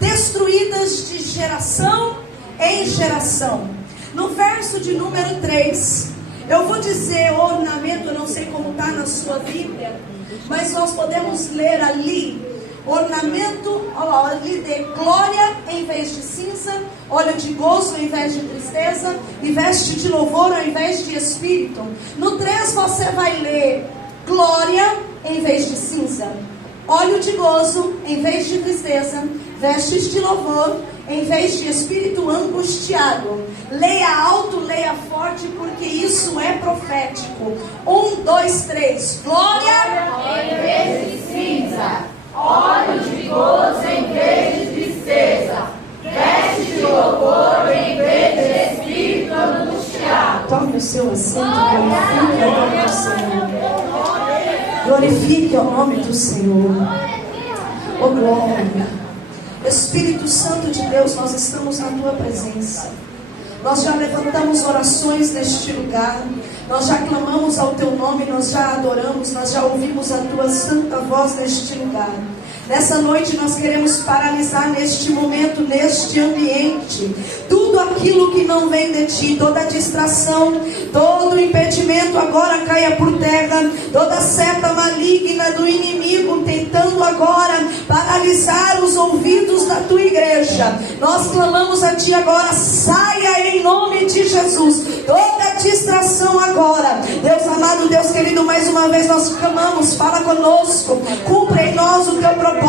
destruídas de geração em geração. No verso de número 3, eu vou dizer ornamento, eu não sei como está na sua Bíblia, mas nós podemos ler ali, ornamento, ali de glória em vez de cinza, óleo de gozo em vez de tristeza, e veste de louvor ao invés de espírito. No 3 você vai ler glória em vez de cinza, óleo de gozo em vez de tristeza, vestes de louvor em vez de espírito angustiado. Leia alto, leia forte, porque isso é profético. 1, 2, 3. Glória em vez de cinza, óleo de gozo em vez de tristeza, veste de louvor em vez de espírito angustiado. Tome o seu assento, glorifique o nome do Senhor. Glorifique o nome do Senhor. Oh glória. Espírito Santo de Deus, nós estamos na Tua presença. Nós já levantamos orações neste lugar. Nós já clamamos ao Teu nome, nós já adoramos, nós já ouvimos a Tua santa voz neste lugar. Nessa noite nós queremos paralisar neste momento, neste ambiente, tudo aquilo que não vem de Ti, toda distração, todo impedimento agora caia por terra, toda seta maligna do inimigo tentando agora paralisar os ouvidos da Tua igreja. Nós clamamos a Ti agora, saia em nome de Jesus, toda distração agora. Deus amado, Deus querido, mais uma vez nós clamamos, fala conosco, cumpre em nós o Teu propósito.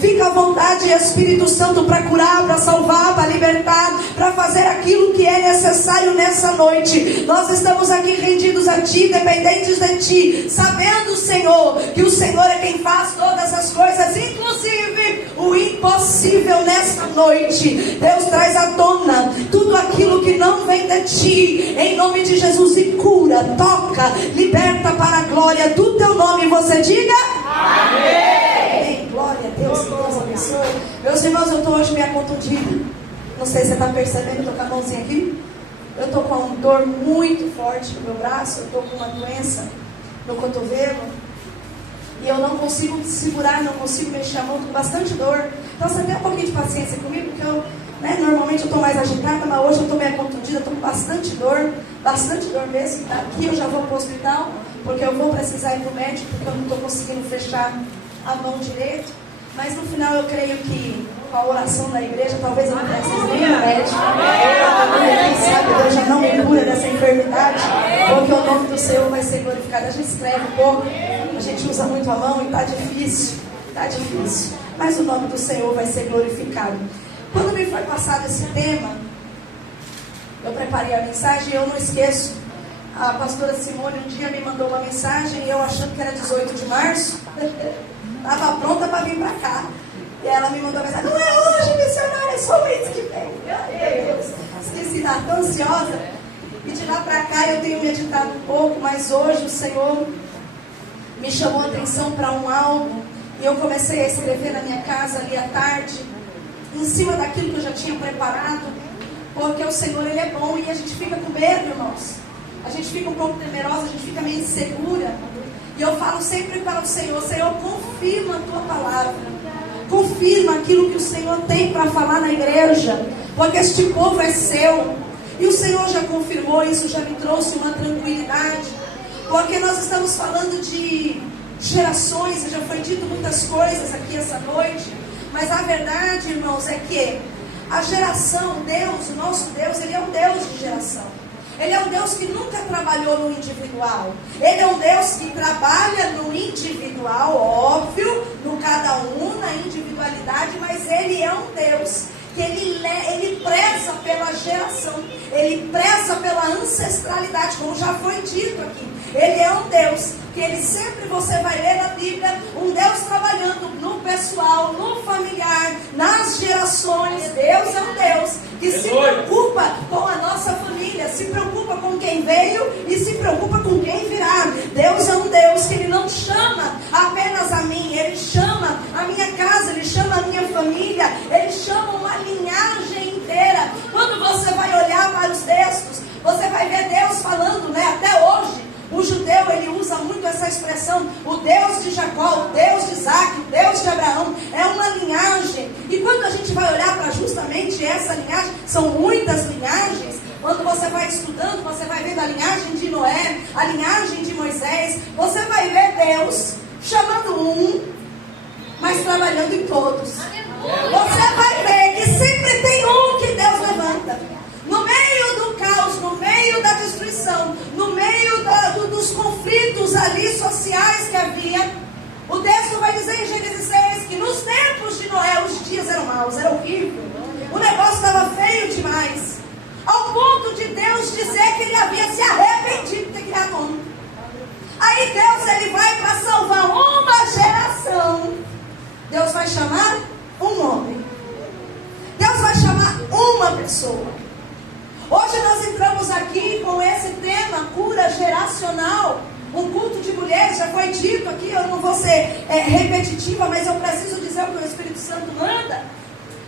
Fica à vontade, Espírito Santo, para curar, para salvar, para libertar, para fazer aquilo que é necessário nessa noite. Nós estamos aqui rendidos a Ti, dependentes de Ti, sabendo, Senhor, que o Senhor é quem faz todas as coisas, inclusive o impossível nessa noite. Deus, traz à tona tudo aquilo que não vem de Ti, em nome de Jesus, e cura, toca, liberta para a glória do Teu nome. Você diga amém. Glória a Deus, que Deus abençoe. Meus irmãos, eu estou hoje meio contundida. Não sei se você está percebendo, estou com a mãozinha aqui. Eu estou com uma dor muito forte no meu braço. Eu estou com uma doença no cotovelo. E eu não consigo segurar, não consigo mexer a mão, com bastante dor. Então você tem um pouquinho de paciência comigo, porque eu, normalmente eu estou mais agitada, mas hoje eu estou meio contundida, estou com bastante dor mesmo. Daqui eu já vou para o hospital, porque eu vou precisar ir para o médico, porque eu não estou conseguindo fechar a mão direita. Mas no final eu creio que com a oração da igreja, talvez eu não precise nem do médico. Quem sabe Deus já não me cura dessa enfermidade, porque o nome do Senhor vai ser glorificado. A gente escreve um pouco, a gente usa muito a mão e está difícil. Mas o nome do Senhor vai ser glorificado. Quando me foi passado esse tema, eu preparei a mensagem e eu não esqueço. A pastora Simone um dia me mandou uma mensagem e eu achando que era 18 de março, estava pronta para vir para cá. E ela me mandou a mensagem: não é hoje, missionária, é só o mês que vem. Meu Deus, esqueci, tão ansiosa. E de lá para cá eu tenho meditado um pouco, mas hoje o Senhor me chamou a atenção para um algo. E eu comecei a escrever na minha casa ali à tarde, em cima daquilo que eu já tinha preparado, porque o Senhor, Ele é bom e a gente fica com medo, irmãos. A gente fica um pouco temerosa, a gente fica meio insegura. E eu falo sempre para o Senhor: Senhor, confirma a Tua palavra, confirma aquilo que o Senhor tem para falar na igreja, porque este povo é Seu. E o Senhor já confirmou, isso já me trouxe uma tranquilidade, porque nós estamos falando de gerações, e já foi dito muitas coisas aqui essa noite, mas a verdade, irmãos, é que a geração, Deus, o nosso Deus, Ele é um Deus de geração. Ele é um Deus que nunca trabalhou no individual. Ele é um Deus que trabalha no individual, óbvio, no cada um, na individualidade, mas Ele é um Deus que Ele preza pela geração, Ele preza pela ancestralidade, como já foi dito aqui. Ele é um Deus que Ele sempre, você vai ler na Bíblia, um Deus trabalhando no pessoal, no familiar, nas gerações. Deus é um Deus que se preocupa com a nossa família, se preocupa com quem veio e se preocupa com quem virá. Deus é um Deus que Ele não chama apenas a mim, Ele chama a minha casa, Ele chama a minha família, Ele chama uma linhagem inteira. Quando você vai olhar para os textos, você vai ver Deus falando, até hoje. O judeu, ele usa muito essa expressão, o Deus de Jacó, o Deus de Isaac, o Deus de Abraão, é uma linhagem. E são muitas linhagens. Quando você vai estudando, você vai vendo a linhagem de Noé, a linhagem de Moisés, você vai ver Deus chamando um, mas trabalhando em todos. Você vai ver que sempre tem um que Deus levanta. No meio do caos, no meio da destruição, no meio dos conflitos ali sociais que havia, o texto vai dizer em Gênesis 6 que nos tempos de Noé os dias eram maus, era horrível. O negócio estava feio demais. Ao ponto de Deus dizer que ele havia se arrependido de ter criado o homem. Aí Deus ele vai para salvar uma geração. Deus vai chamar um homem. Deus vai chamar uma pessoa. Hoje nós entramos aqui com esse tema, cura geracional. Um culto de mulheres, já foi dito aqui, eu não vou ser repetitiva, mas eu preciso dizer o que o Espírito Santo manda.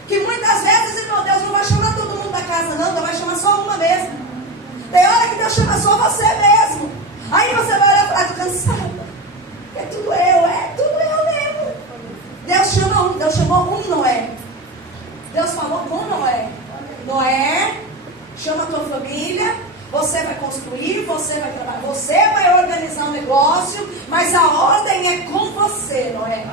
Que muitas vezes, irmão, Deus não vai chamar todo mundo da casa, não. Deus vai chamar só uma mesmo. Tem hora que Deus chama só você mesmo. Aí você vai olhar e falar, estou cansada. É tudo eu mesmo. Deus chama um, Deus chamou um Noé. Deus falou com Noé. Noé, chama a tua família. Você vai construir, você vai trabalhar, você vai organizar um negócio, mas a ordem é com você, Noé.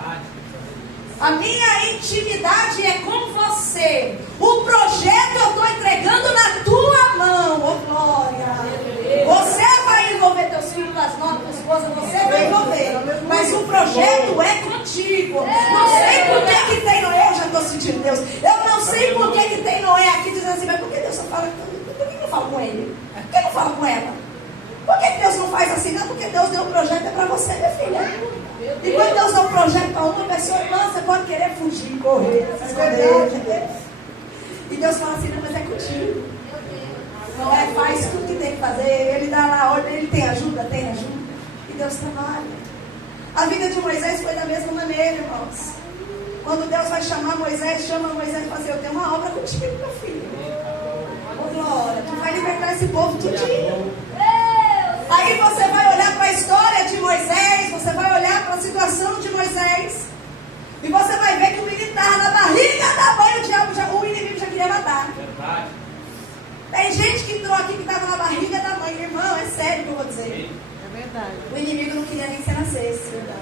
A minha intimidade é com você. O projeto eu estou entregando na tua mão. Oh, glória. Você vai envolver teus filhos, as notas, tua esposa, você vai envolver. Mas o projeto é contigo. Não sei por que tem Noé, eu já estou sentindo Deus. Eu não sei por que tem Noé aqui dizendo assim, mas por que Deus só fala comigo? Por que não fala com ele? Por que não fala com ela? Por que Deus não faz assim? Não, porque Deus deu um projeto é para você, minha filha. E quando Deus dá um projeto para uma pessoa, irmã, você pode querer fugir, correr, se esconder. E Deus fala assim, não, mas é contigo. Não é, faz tudo que tem que fazer. Ele dá lá a ordem, ele tem ajuda. E Deus trabalha. A vida de Moisés foi da mesma maneira, irmãos. Quando Deus vai chamar Moisés, chama Moisés e fala assim, eu tenho uma obra contigo, meu filho. Ô glória, tu vai libertar esse povo tudinho. Aí você vai olhar para a história de Moisés, você vai olhar para a situação de Moisés, e você vai ver que o menino estava na barriga da mãe, o inimigo já queria matar. Verdade. Tem gente que entrou aqui que estava na barriga da mãe, irmão, é sério que eu vou dizer. É verdade. O inimigo não queria nem que você nascesse. Verdade.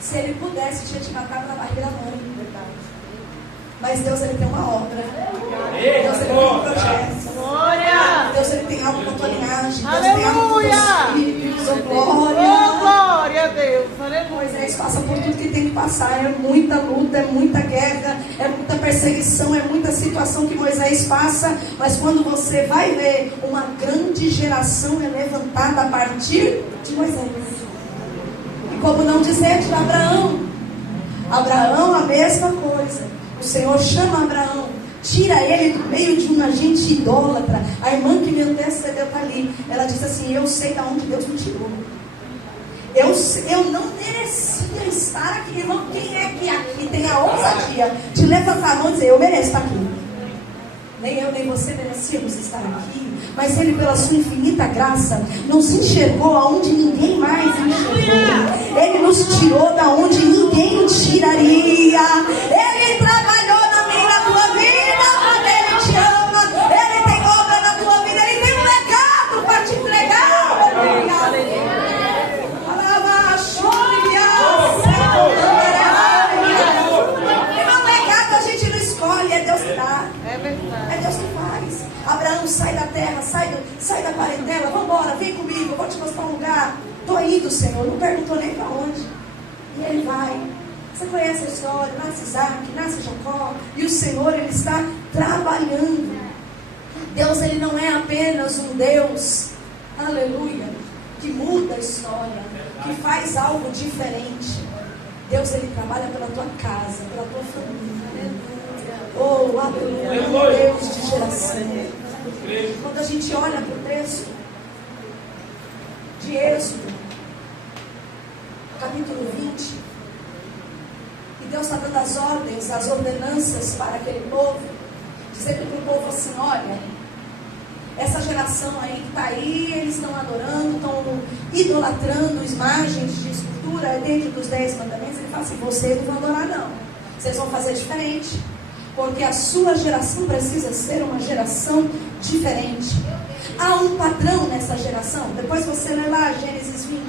Se ele pudesse, tinha te matado na barriga da mãe. Verdade. Mas Deus ele tem uma obra. Deus ele tem um projeto. Glória! Deus ele tem algo com a tua linhagem. Deus tem algo com os teus filhos. Oh, glória! Oh, glória a Deus! Aleluia! Moisés passa por tudo que tem que passar. É muita luta, é muita guerra, é muita perseguição, é muita situação que Moisés passa. Mas quando você vai ver, uma grande geração é levantada a partir de Moisés. E como não dizer de Abraão? Abraão, a mesma coisa. O Senhor chama Abraão, tira ele do meio de uma gente idólatra. A irmã que me antecedeu está ali. Ela disse assim, eu sei de onde Deus me tirou. Eu não merecia estar aqui. Irmão, quem é que aqui tem a ousadia de levantar a mão e dizer, eu mereço estar aqui? Nem eu, nem você merecíamos estar aqui. Mas Ele, pela sua infinita graça, nos enxergou aonde ninguém mais enxergou. Ele nos tirou da onde ninguém tiraria. Ele trabalhou na minha, na tua vida, quando Ele te ama. Ele tem obra na tua vida. Ele tem um legado para te entregar. Irmão, legado a gente não escolhe, é Deus que dá. É verdade. É Deus que faz. Abraão, sai da terra, sai da parentela, vamos embora, vem comigo, eu vou te mostrar um lugar. Estou indo, Senhor, não perguntou nem para onde. E ele vai. Você conhece a história, nasce Isaac, nasce Jacó, e o Senhor, Ele está trabalhando. Deus, Ele não é apenas um Deus, aleluia, que muda a história, que faz algo diferente. Deus, Ele trabalha pela tua casa, pela tua família. Oh, aleluia, Deus de geração. Quando a gente olha para o texto de Êxodo, capítulo 20, e Deus está dando as ordens, as ordenanças para aquele povo, dizendo para o povo assim, olha, essa geração aí que está aí, eles estão adorando, estão idolatrando imagens de escultura dentro dos 10 mandamentos. Ele fala assim, vocês não vão adorar não, vocês vão fazer diferente. Porque a sua geração precisa ser uma geração diferente. Há um padrão nessa geração. Depois você lê lá Gênesis 20.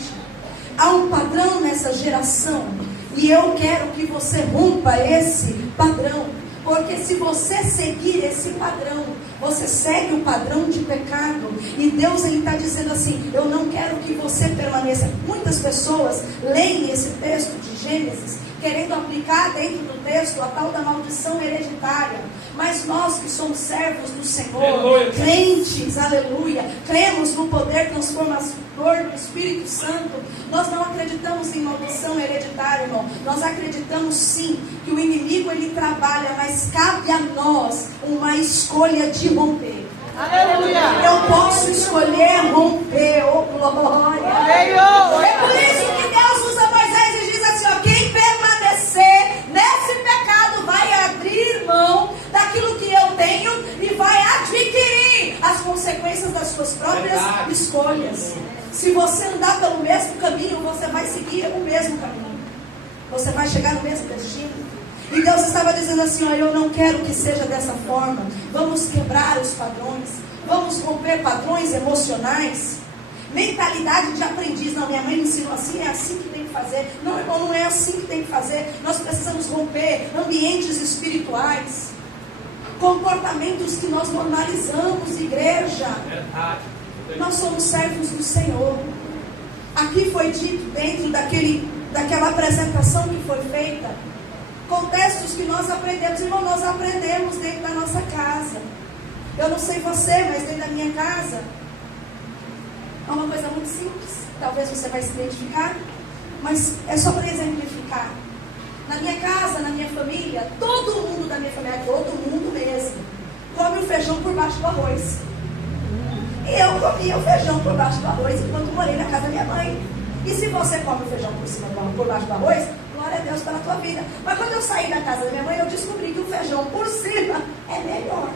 Há um padrão nessa geração. E eu quero que você rompa esse padrão. Porque se você seguir esse padrão, você segue o padrão de pecado. E Deus está dizendo assim: eu não quero que você permaneça. Muitas pessoas leem esse texto de Gênesis querendo aplicar dentro do texto a tal da maldição hereditária. Mas nós que somos servos do Senhor, aleluia, crentes, aleluia, cremos no poder transformador do Espírito Santo, nós não acreditamos em maldição hereditária, irmão. Nós acreditamos sim que o inimigo ele trabalha, mas cabe a nós uma escolha de romper. Aleluia! Eu posso escolher romper, oh glória! É por isso que Deus usa Moisés e diz assim: ó, quem permanecer nesse pecado vai abrir mão daquilo que eu tenho e vai adquirir as consequências das suas próprias escolhas. Se você andar pelo mesmo caminho, você vai seguir o mesmo caminho. Você vai chegar no mesmo destino. E Deus estava dizendo assim: ó, eu não quero que seja dessa forma. Vamos quebrar os padrões. Vamos romper padrões emocionais. Mentalidade de aprendiz. Não, minha mãe me ensinou assim, é assim que tem que fazer. Não, irmão, não é assim que tem que fazer. Nós precisamos romper ambientes espirituais. Comportamentos que nós normalizamos, igreja. Nós somos servos do Senhor. Aqui foi dito dentro daquela apresentação que foi feita, contextos que nós aprendemos. Irmão, nós aprendemos dentro da nossa casa. Eu não sei você, mas dentro da minha casa é uma coisa muito simples. Talvez você vai se identificar, mas é só para exemplificar. Na minha casa, na minha família, todo mundo da minha família, todo mundo mesmo, come o feijão por baixo do arroz. E eu comia o feijão por baixo do arroz enquanto morei na casa da minha mãe. E se você come o feijão por baixo do arroz, glória a Deus pela tua vida. Mas quando eu saí da casa da minha mãe, eu descobri que o feijão por cima é melhor.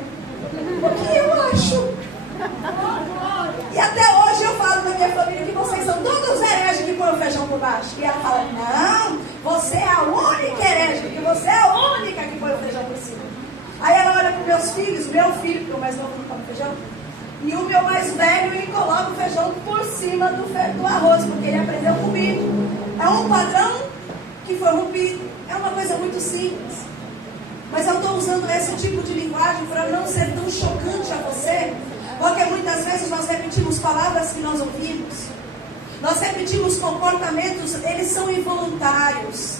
O que eu acho? E até hoje eu falo na minha família que vocês são todos hereges que põem o feijão por baixo. E ela fala: não, você é a única herege, porque você é a única que põe o feijão por cima. Aí ela olha para os meus filhos, meu filho, que é o mais novo, não come feijão, e o meu mais velho, e coloca o feijão por cima do arroz, porque ele aprendeu comigo. É um padrão que foi rompido. É uma coisa muito simples. Mas eu estou usando esse tipo de linguagem para não ser tão chocante a você, porque muitas vezes nós repetimos palavras que nós ouvimos. Nós repetimos comportamentos, eles são involuntários.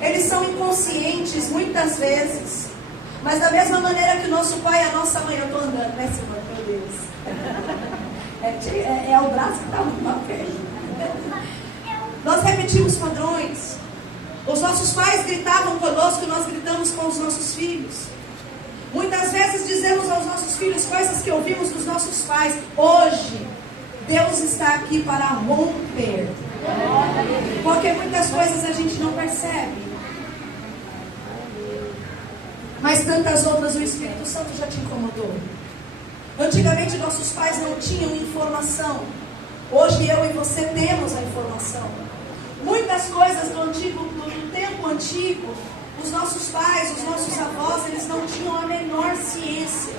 Eles são inconscientes muitas vezes. Mas da mesma maneira que o nosso pai e a nossa mãe, eu estou andando, né, Senhor? Meu Deus. É o braço que está muito mal feito. Nós repetimos padrões. Os nossos pais gritavam conosco e nós gritamos com os nossos filhos. Muitas vezes dizemos aos nossos filhos coisas que ouvimos dos nossos pais. Hoje, Deus está aqui para romper. Porque muitas coisas a gente não percebe. Mas tantas outras o Espírito Santo já te incomodou. Antigamente nossos pais não tinham informação. Hoje eu e você temos a informação. Muitas coisas do tempo antigo, os nossos pais, os nossos avós, eles não tinham a menor ciência.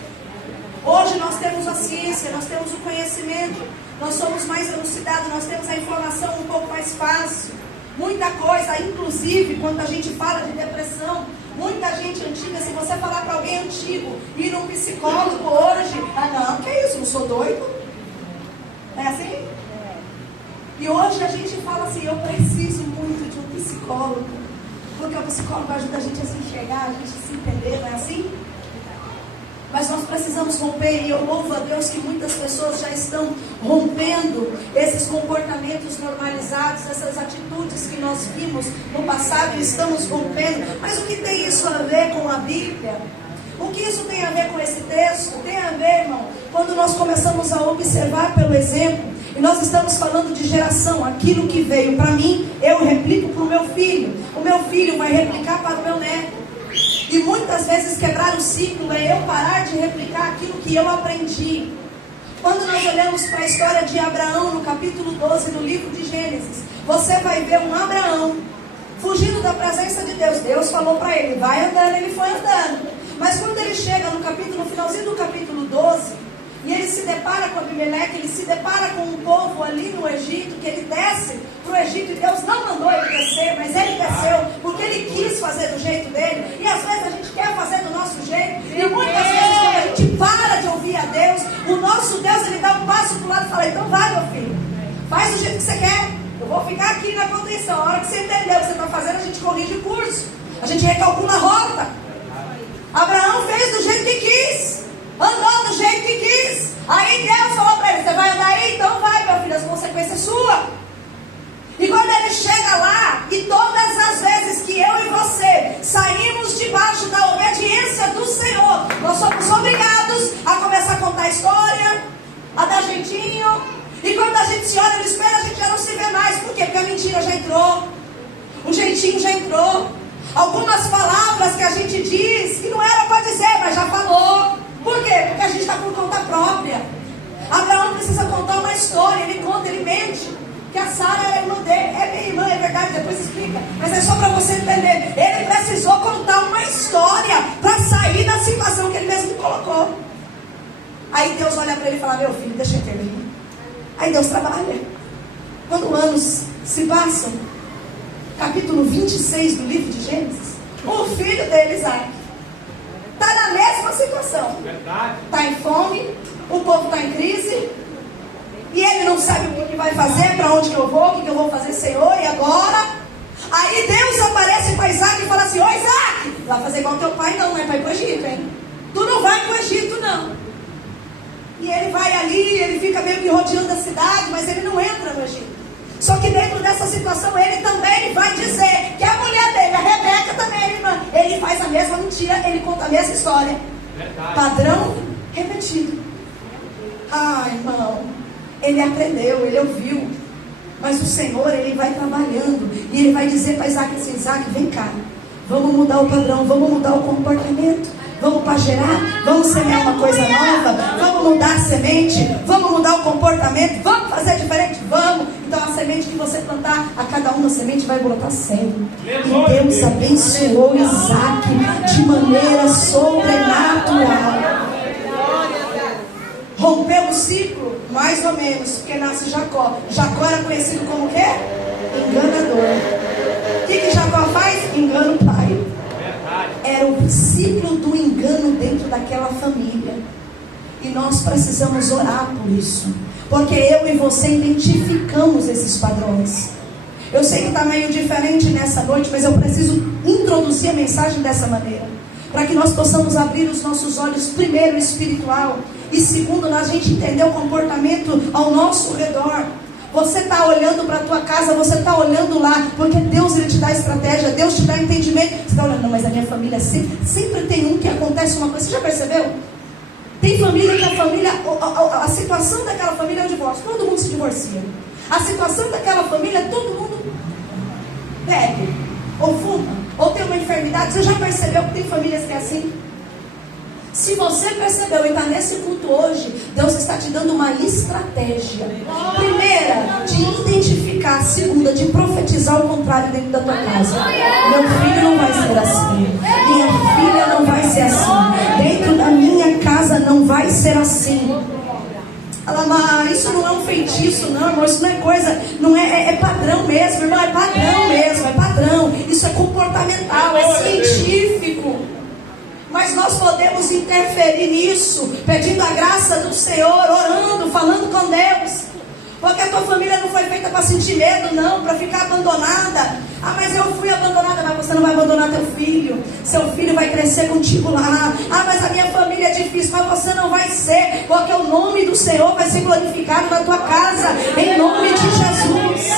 Hoje nós temos a ciência, nós temos o conhecimento, nós somos mais elucidados, nós temos a informação um pouco mais fácil. Muita coisa, inclusive quando a gente fala de depressão, muita gente antiga, se você falar para alguém antigo, ir num psicólogo hoje, não, que é isso, não sou doido? É assim? E hoje a gente fala assim: eu preciso muito de um psicólogo, porque o psicólogo ajuda a gente a se enxergar, a gente a se entender, não é assim? Mas nós precisamos romper, e eu louvo a Deus que muitas pessoas já estão rompendo esses comportamentos normalizados, essas atitudes que nós vimos no passado e estamos rompendo. Mas o que tem isso a ver com a Bíblia? O que isso tem a ver com esse texto? Tem a ver, irmão, quando nós começamos a observar pelo exemplo. E nós estamos falando de geração. Aquilo que veio para mim, eu replico para o meu filho. O meu filho vai replicar para o meu neto. E muitas vezes quebrar o ciclo é eu parar de replicar aquilo que eu aprendi. Quando nós olhamos para a história de Abraão, no capítulo 12, no livro de Gênesis, você vai ver um Abraão fugindo da presença de Deus. Deus falou para ele: vai andando, ele foi andando. no finalzinho do capítulo 12, e ele se depara com Abimeleque, ele se depara com um povo ali no Egito, que ele desce para o Egito, e Deus não mandou ele descer, mas ele desceu, porque ele quis fazer do jeito dele, e às vezes a gente quer fazer do nosso jeito, e muitas vezes quando a gente para de ouvir a Deus, o nosso Deus, ele dá um passo para o lado e fala, então vai meu filho, faz do jeito que você quer, eu vou ficar aqui na contenção, a hora que você entender o que você está fazendo, a gente corrige o curso, a gente recalcula a rota. Abraão fez do jeito que quis, andou do jeito que quis. Aí Deus falou para ele, você vai andar aí? Então vai meu filho, as consequências sua. E quando ele chega lá, e todas as vezes que eu e você saímos debaixo da obediência do Senhor, nós somos obrigados a começar a contar a história, a dar jeitinho. E quando a gente se olha no espelho, a gente já não se vê mais. Por quê? Porque a mentira já entrou, o jeitinho já entrou. Algumas palavras que a gente diz, que não era para dizer, mas já falou. Por quê? Porque a gente está por conta própria. Abraão precisa contar uma história, ele conta, ele mente. Que a Sara era irmã dele, é minha irmã, é verdade, depois explica. Mas é só para você entender. Ele precisou contar uma história para sair da situação que ele mesmo colocou. Aí Deus olha para ele e fala, meu filho, deixa eu terminar. Aí Deus trabalha. Quando anos se passam, capítulo 26 do livro de Gênesis, o filho dele, Isaac, está na mesma situação. Está em fome, o povo está em crise, e ele não sabe o que vai fazer, para onde que eu vou, o que eu vou fazer, Senhor, e agora? Aí Deus aparece para Isaac e fala assim, ô Isaac, vai fazer igual teu pai não, não é para ir para o Egito, hein? Tu não vai para o Egito não. E ele vai ali, ele fica meio que rodeando a cidade, mas ele não entra no Egito. Só que dentro dessa situação ele também vai dizer que a mulher dele, a Rebeca também é irmã, ele faz a mesma mentira, ele conta a mesma história. Verdade. Padrão repetido. Ah, irmão, ele aprendeu, ele ouviu, mas o Senhor, ele vai trabalhando, e ele vai dizer para Isaac assim, Isaac, vem cá, vamos mudar o padrão, vamos mudar o comportamento. Vamos pagerar, vamos semear uma coisa nova, vamos mudar a semente, vamos mudar o comportamento, vamos fazer diferente, vamos. Então a semente que você plantar, a cada uma semente vai brotar 100. E Deus abençoou Isaac de maneira sobrenatural. Rompeu o ciclo, mais ou menos, porque nasce Jacó. Jacó era conhecido como o quê? Enganador. O que Jacó faz? Engana o pai. Era o ciclo do engano dentro daquela família. E nós precisamos orar por isso, porque eu e você identificamos esses padrões. Eu sei que está meio diferente nessa noite, mas eu preciso introduzir a mensagem dessa maneira, para que nós possamos abrir os nossos olhos, primeiro espiritual, e segundo, a gente entender o comportamento ao nosso redor. Você está olhando para a tua casa, você está olhando lá, porque Deus, ele te dá estratégia, Deus te dá entendimento. Você está olhando, não, mas a minha família sempre tem um que acontece uma coisa. Você já percebeu? Tem família que a situação daquela família é o divórcio, todo mundo se divorcia. A situação daquela família, todo mundo bebe, ou fuma, ou tem uma enfermidade. Você já percebeu que tem famílias que é assim? Se você percebeu e está nesse culto hoje, Deus está te dando uma estratégia. Primeira, de identificar. Segunda, de profetizar o contrário dentro da tua casa. Meu filho não vai ser assim. Minha filha não vai ser assim. Dentro da minha casa não vai ser assim. Mas isso não é um feitiço, não, irmão. Isso não é coisa, não é padrão mesmo, irmão. É padrão mesmo, é padrão. Isso é comportamental, é científico. Mas nós podemos interferir nisso, pedindo a graça do Senhor, orando, falando com Deus. Porque a tua família não foi feita para sentir medo, não, para ficar abandonada. Ah, mas eu fui abandonada. Mas você não vai abandonar teu filho. Seu filho vai crescer contigo lá. Ah, mas a minha família é difícil. Mas você não vai ser, porque o nome do Senhor vai ser glorificado na tua casa, em nome de Jesus.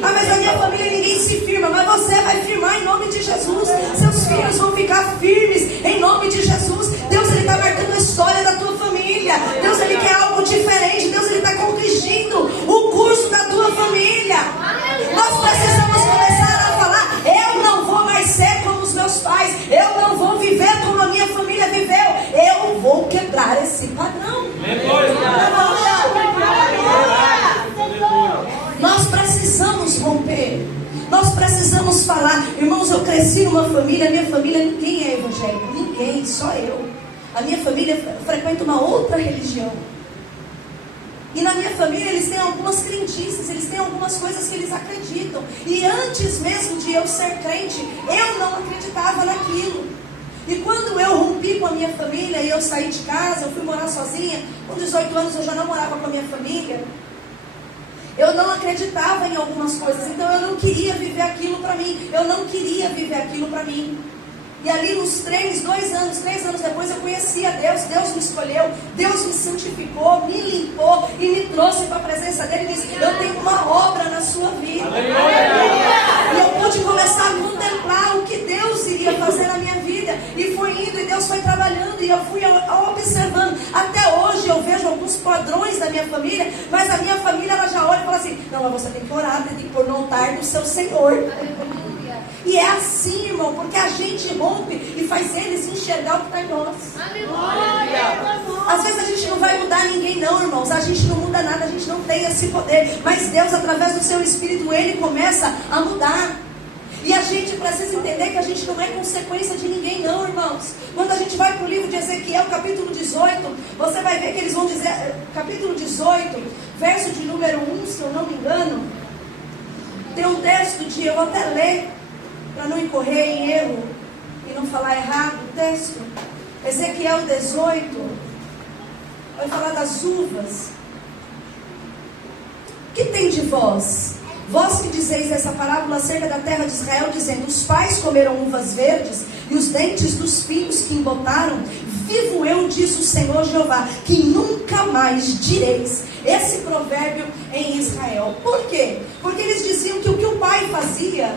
Ah, mas a minha família ninguém se firma. Mas você vai firmar em nome de Jesus. Seus filhos vão ficar firmes em nome de Jesus. Deus, ele está marcando a história da tua família. Deus, ele quer algo diferente. Deus, ele está corrigindo o curso da tua família. Nós precisamos começar a falar: eu não vou mais ser como os meus pais, eu não vou viver como a minha família viveu, eu vou quebrar esse padrão. Nós precisamos romper, nós precisamos falar. Irmãos, eu cresci numa família, minha família ninguém é evangélico, ninguém, só eu. A minha família frequenta uma outra religião. E na minha família eles têm algumas crendices, eles têm algumas coisas que eles acreditam. E antes mesmo de eu ser crente, eu não acreditava naquilo. E quando eu rompi com a minha família e eu saí de casa, eu fui morar sozinha, com 18 anos eu já não morava com a minha família. Eu não acreditava em algumas coisas, então eu não queria viver aquilo para mim. Eu não queria viver aquilo para mim. E ali nos 3 anos depois eu conheci a Deus. Deus me escolheu, Deus me santificou, me limpou e me trouxe para a presença dele e disse: eu tenho uma obra na sua vida. E eu pude começar a contemplar o que Deus iria fazer na minha vida. E foi indo, e Deus foi trabalhando, e eu fui observando. Até hoje eu vejo alguns padrões da minha família, mas a minha família ela já olha e fala assim: não, mas você tem que orar, tem que pôr no altar do seu Senhor. E é assim, irmão, porque a gente rompe e faz eles enxergar o que está em nós. Às vezes a gente não vai mudar ninguém não, irmãos. A gente não muda nada, a gente não tem esse poder. Mas Deus, através do seu Espírito, Ele começa a mudar. E a gente precisa entender que a gente não é consequência de ninguém não, irmãos. Quando a gente vai para o livro de Ezequiel, capítulo 18, você vai ver que eles vão dizer, capítulo 18, verso de número 1, se eu não me engano. Tem um texto de, eu vou até ler, para não incorrer em erro e não falar errado o texto. Ezequiel 18 vai falar das uvas. Que tem de vós? Vós que dizeis essa parábola acerca da terra de Israel, dizendo: os pais comeram uvas verdes e os dentes dos filhos que embotaram. Vivo eu, diz o Senhor Jeová, que nunca mais direis esse provérbio em Israel. Por quê? Porque eles diziam que o que o pai fazia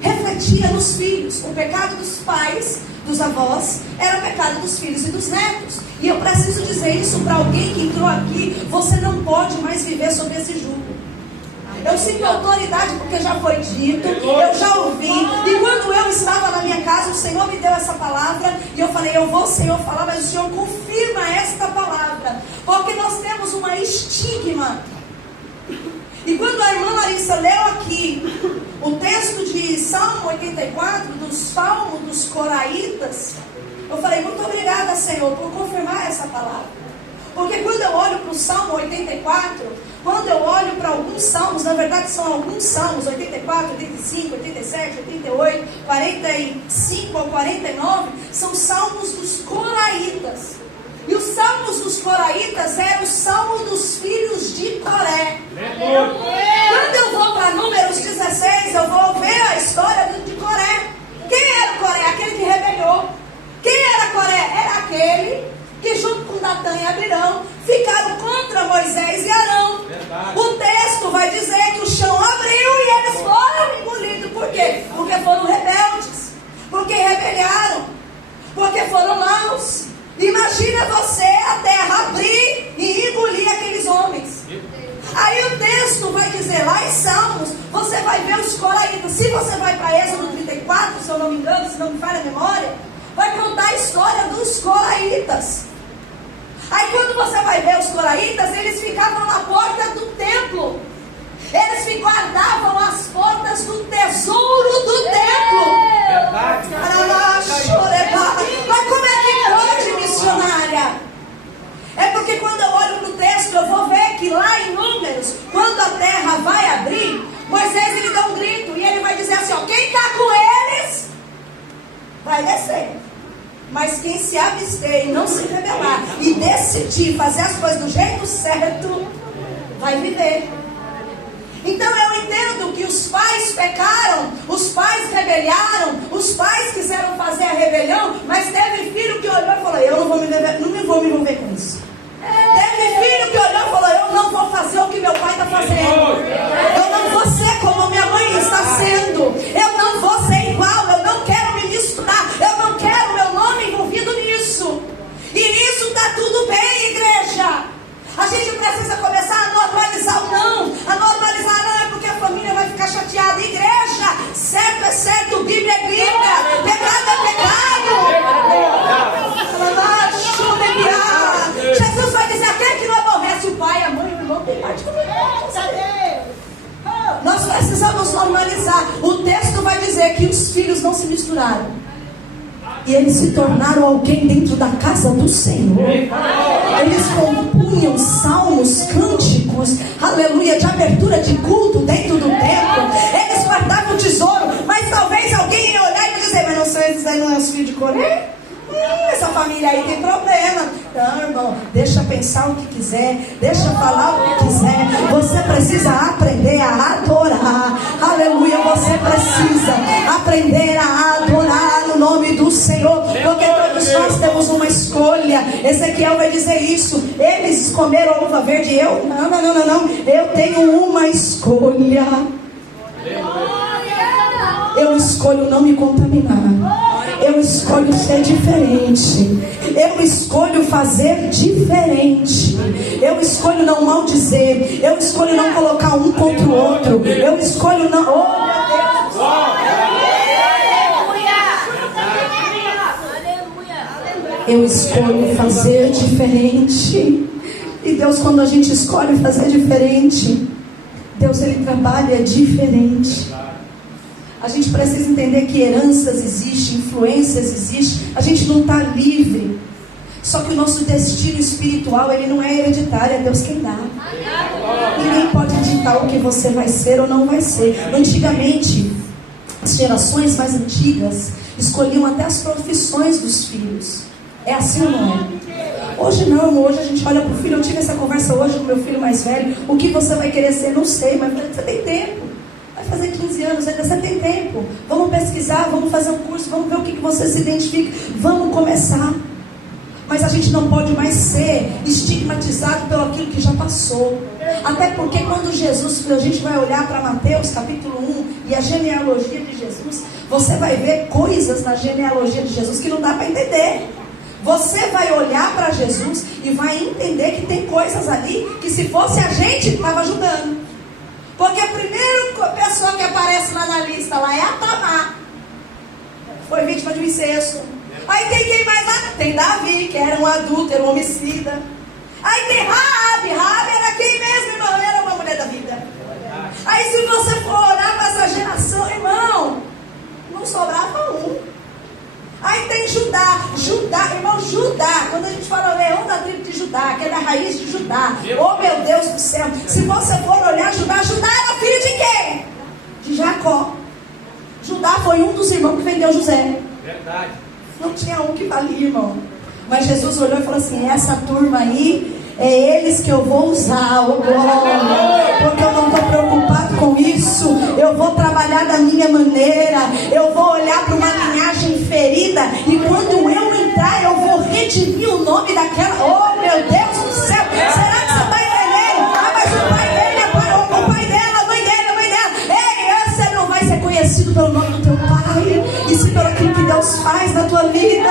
refletia nos filhos. O pecado dos pais, dos avós, era o pecado dos filhos e dos netos. E eu preciso dizer isso para alguém que entrou aqui: você não pode mais viver sobre esse jugo. Eu sinto autoridade porque já foi dito, eu já ouvi. E quando eu estava na minha casa, o Senhor me deu essa palavra. E eu falei: eu vou, Senhor, falar, mas o Senhor confirma esta palavra. Porque nós temos uma estigma. E quando a irmã Larissa leu aqui o texto de Salmo 84, do Salmo dos Coraitas, eu falei: muito obrigada, Senhor, por confirmar essa palavra. Porque quando eu olho para o Salmo 84, quando eu olho para alguns salmos, na verdade são alguns salmos, 84, 85, 87, 88, 45 ao 49, são salmos dos Coraitas. E os salmos dos Coraitas era o salmo dos filhos de Coré. Quando eu vou para Números 16, eu vou ver a história de Coré. Quem era Coré? Aquele que rebelou. Quem era Coré? Era aquele que junto com Datã e Abirão ficaram contra Moisés e Arão. Verdade. O texto vai dizer que o chão abriu e eles foram engolidos. Por quê? Porque foram rebeldes, porque rebeliaram, porque foram maus. Imagina você a terra abrir e engolir aqueles homens. Aí o texto vai dizer lá em Salmos, você vai ver os Coraitas. Se você vai para Êxodo 34, se eu não me engano, se não me falha a memória, vai contar a história dos Coraitas. Aí quando você vai ver os Coraitas, eles ficavam na porta do templo. Eles guardavam as portas do tesouro do templo. Verdade. Mas como é que pode, missionária? É porque quando eu olho para o texto, eu vou ver que lá em Números, quando a terra vai abrir, Moisés ele dá um grito e ele vai dizer assim: ó, quem está com eles vai descer. Mas quem se abster e não se rebelar e decidir fazer as coisas do jeito certo, vai viver. Então eu entendo que os pais pecaram, os pais rebeliaram, os pais quiseram fazer a rebelião, mas teve filho que olhou e falou: eu não vou me envolver com isso. Teve filho que olhou e falou: eu não vou fazer o que meu pai está fazendo. Eu não vou ser como minha mãe está sendo. Eu não vou ser igual, eu não quero me misturar, eu não quero meu nome envolvido nisso. E nisso está tudo bem, igreja. A gente precisa começar a normalizar o não. A normalizar não é porque a família vai ficar chateada. Igreja, certo é certo, Bíblia é Bíblia, pecado é pecado. Jesus vai dizer: aquele que não aborrece o pai, a mãe e o irmão tem parte comigo. Nós precisamos normalizar. O texto vai dizer que os filhos não se misturaram. E eles se tornaram alguém dentro da casa do Senhor. Eles compunham salmos, cânticos, aleluia, de abertura de culto dentro do templo. Eles guardavam o tesouro. Mas talvez alguém ia olhar e dizer: mas não sei, isso aí não é os filhos de Coré? Essa família aí tem problema. Não, irmão, deixa pensar o que quiser, deixa falar o que quiser. Você precisa aprender a adorar. Aleluia, você precisa aprender a adorar o nome do Senhor, porque todos nós temos uma escolha. Ezequiel vai dizer isso. Eles comeram a uva verde. Eu? Não. Eu tenho uma escolha. Eu escolho não me contaminar. Eu escolho ser diferente. Eu escolho fazer diferente. Eu escolho não maldizer. Eu escolho não colocar um contra o outro. Eu escolho não... Oh, meu Deus! Eu escolho fazer diferente. E Deus, quando a gente escolhe fazer diferente, Deus, Ele trabalha diferente. A gente precisa entender que heranças existem, influências existem. A gente não está livre. Só que o nosso destino espiritual, ele não é hereditário, é Deus quem dá. Ninguém pode ditar o que você vai ser ou não vai ser. Antigamente, as gerações mais antigas escolhiam até as profissões dos filhos. É assim ou não é? Hoje não, hoje a gente olha para o filho. Eu tive essa conversa hoje com o meu filho mais velho. O que você vai querer ser? Não sei, mas você tem tempo. Vai fazer 15 anos, ainda você tem tempo. Vamos pesquisar, vamos fazer um curso, vamos ver o que você se identifica. Vamos começar. Mas a gente não pode mais ser estigmatizado pelo aquilo que já passou. Até porque quando Jesus, a gente vai olhar para Mateus capítulo 1 e a genealogia de Jesus, você vai ver coisas na genealogia de Jesus que não dá para entender. Você vai olhar para Jesus e vai entender que tem coisas ali que, se fosse a gente, estava ajudando. Porque a primeira pessoa que aparece lá na lista lá é a Tamar. Foi vítima de um incesto. Aí tem quem mais lá? Tem Davi, que era um adúltero, um homicida. Aí tem Raabe. Raabe era quem mesmo, irmão? Era uma mulher da vida. Aí se você for olhar para essa geração, irmão, não sobrava um. Aí tem Judá, irmão, Judá. Quando a gente fala leão da tribo de Judá, que é da raiz de Judá. Oh, meu Deus do céu. Se você for olhar Judá era filho de quem? De Jacó. Judá foi um dos irmãos que vendeu José. Verdade. Não tinha um que valia, irmão. Mas Jesus olhou e falou assim: essa turma aí, é eles que eu vou usar, oh glória. Porque eu não estou preocupado com isso. Eu vou trabalhar da minha maneira. Eu vou olhar para uma linhagem ferida. E quando eu entrar, eu vou redimir o nome daquela. Oh, meu Deus do céu. Será que você está entendendo? Ah, mas o pai dele é o pai dela, a mãe dela. Ei, você não vai ser conhecido pelo nome do teu pai, e sim pelo aquilo que Deus faz na tua vida.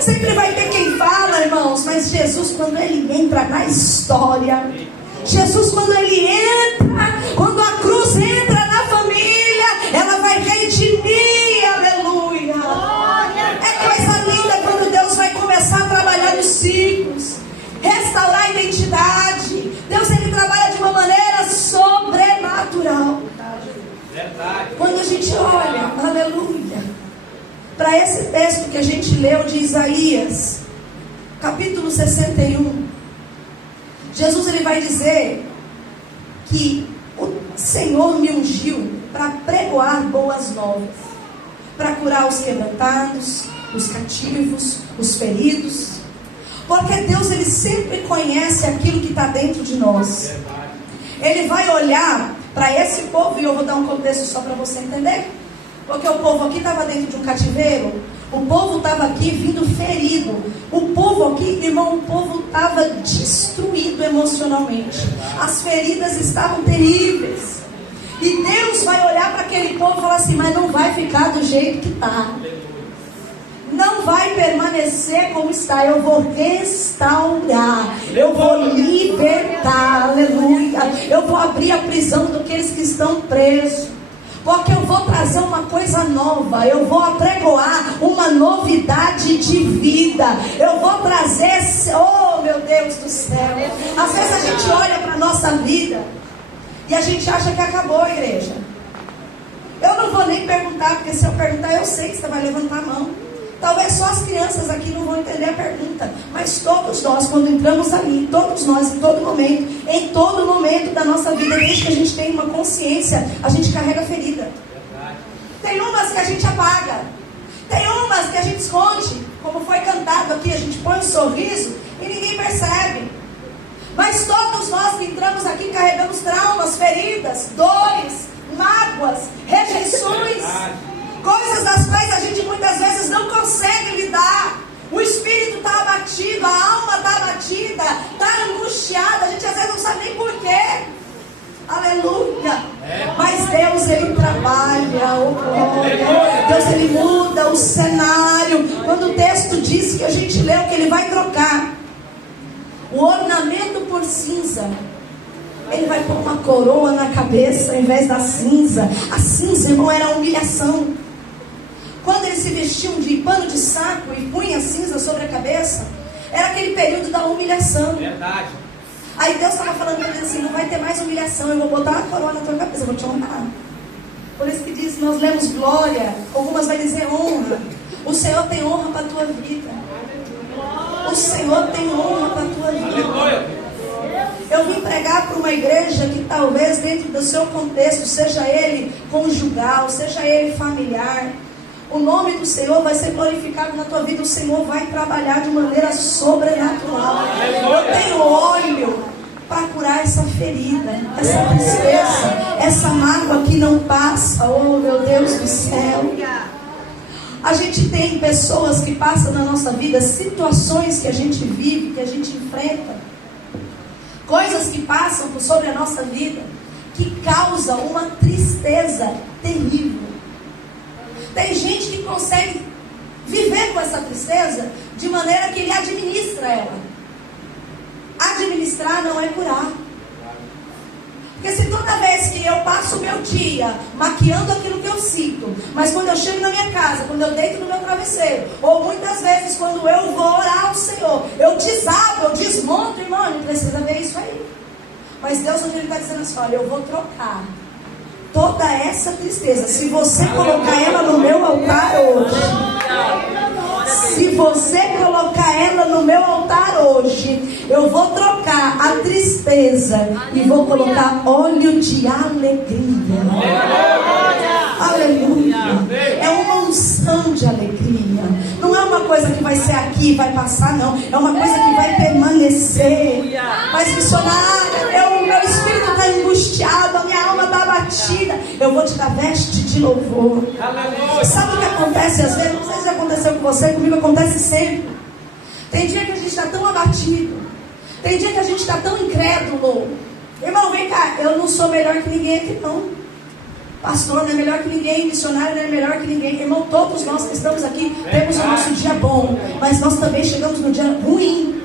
Sempre vai ter quem fala, irmãos. Mas Jesus, quando Ele entra na história, Jesus, quando Ele entra, quando a cruz entra na família, ela vai redimir, aleluia. É coisa linda quando Deus vai começar a trabalhar nos ciclos, restaurar a identidade. Deus, Ele trabalha de uma maneira sobrenatural. Quando a gente olha, aleluia, para esse texto que a gente leu de Isaías, capítulo 61, Jesus, ele vai dizer que o Senhor me ungiu para pregoar boas novas, para curar os quebrantados, os cativos, os feridos, porque Deus, ele sempre conhece aquilo que está dentro de nós. Ele vai olhar para esse povo, e eu vou dar um contexto só para você entender. Porque o povo aqui estava dentro de um cativeiro. O povo estava aqui vindo ferido. O povo aqui, irmão, o povo estava destruído emocionalmente. As feridas estavam terríveis. E Deus vai olhar para aquele povo e falar assim: mas não vai ficar do jeito que está. Não vai permanecer como está. Eu vou restaurar. Eu vou libertar. Aleluia. Eu vou abrir a prisão daqueles que estão presos. Porque eu vou trazer uma coisa nova. Eu vou apregoar uma novidade de vida. Eu vou trazer... Oh, meu Deus do céu. Às vezes a gente olha para a nossa vida E a gente acha que acabou a igreja. Eu não vou nem perguntar, porque se eu perguntar, eu sei que você vai levantar a mão. Talvez só as crianças aqui não vão entender a pergunta. Mas todos nós, quando entramos ali, todos nós, em todo momento da nossa vida, desde que a gente tem uma consciência, a gente carrega ferida. Tem umas que a gente apaga. Tem umas que a gente esconde. Como foi cantado aqui, a gente põe um sorriso e ninguém percebe. Mas todos nós que entramos aqui carregamos traumas, feridas, dores, mágoas, rejeições, coisas das quais a gente muitas vezes não consegue lidar. O espírito está abatido, a alma está abatida, está angustiada, a gente às vezes não sabe nem porquê. Aleluia. Mas Deus, Ele trabalha, oh glória. Deus, Ele muda o cenário. Quando o texto diz que a gente leu que Ele vai trocar o ornamento por cinza, Ele vai pôr uma coroa na cabeça ao invés da cinza. A cinza, irmão, era a humilhação. Quando eles se vestiam de pano de saco e punha cinza sobre a cabeça, era aquele período da humilhação. Verdade. Aí Deus estava falando para ele assim: não vai ter mais humilhação, eu vou botar uma coroa na tua cabeça, eu vou te honrar. Por isso que diz, nós lemos glória, algumas vai dizer honra. O Senhor tem honra para a tua vida. O Senhor tem honra para a tua vida. Eu vim pregar para uma igreja que talvez dentro do seu contexto, seja ele conjugal, seja ele familiar, o nome do Senhor vai ser glorificado na tua vida. O Senhor vai trabalhar de maneira sobrenatural. Eu tenho óleo para curar essa ferida, essa tristeza, essa mágoa que não passa. Oh meu Deus do céu. A gente tem pessoas que passam na nossa vida, situações que a gente vive, que a gente enfrenta, coisas que passam sobre a nossa vida, que causam uma tristeza terrível. Tem gente que consegue viver com essa tristeza de maneira que ele administra ela. Administrar não é curar. Porque se toda vez que eu passo o meu dia maquiando aquilo que eu sinto, mas quando eu chego na minha casa, quando eu deito no meu travesseiro, ou muitas vezes quando eu vou orar ao Senhor, eu desabo, eu desmonto, irmão, não precisa ver isso aí. Mas Deus hoje Ele está dizendo assim: olha, eu vou trocar toda essa tristeza. Se você colocar ela no meu altar hoje, se você colocar ela no meu altar hoje, eu vou trocar a tristeza e vou colocar óleo de alegria. Aleluia. É uma unção de alegria. Não é uma coisa que vai ser aqui e vai passar, não. É uma coisa que vai permanecer. Mas missionária, o meu espírito está angustiado, a minha alma está abatida. Eu vou te dar veste de louvor. Sabe o que acontece às vezes? Não sei se aconteceu com você, comigo acontece sempre. Tem dia que a gente está tão abatido, tem dia que a gente está tão incrédulo. Irmão, vem cá, eu não sou melhor que ninguém aqui não. Pastor não é melhor que ninguém, missionário não é melhor que ninguém. Irmão, todos nós que estamos aqui temos o nosso dia bom, mas nós também chegamos no dia ruim.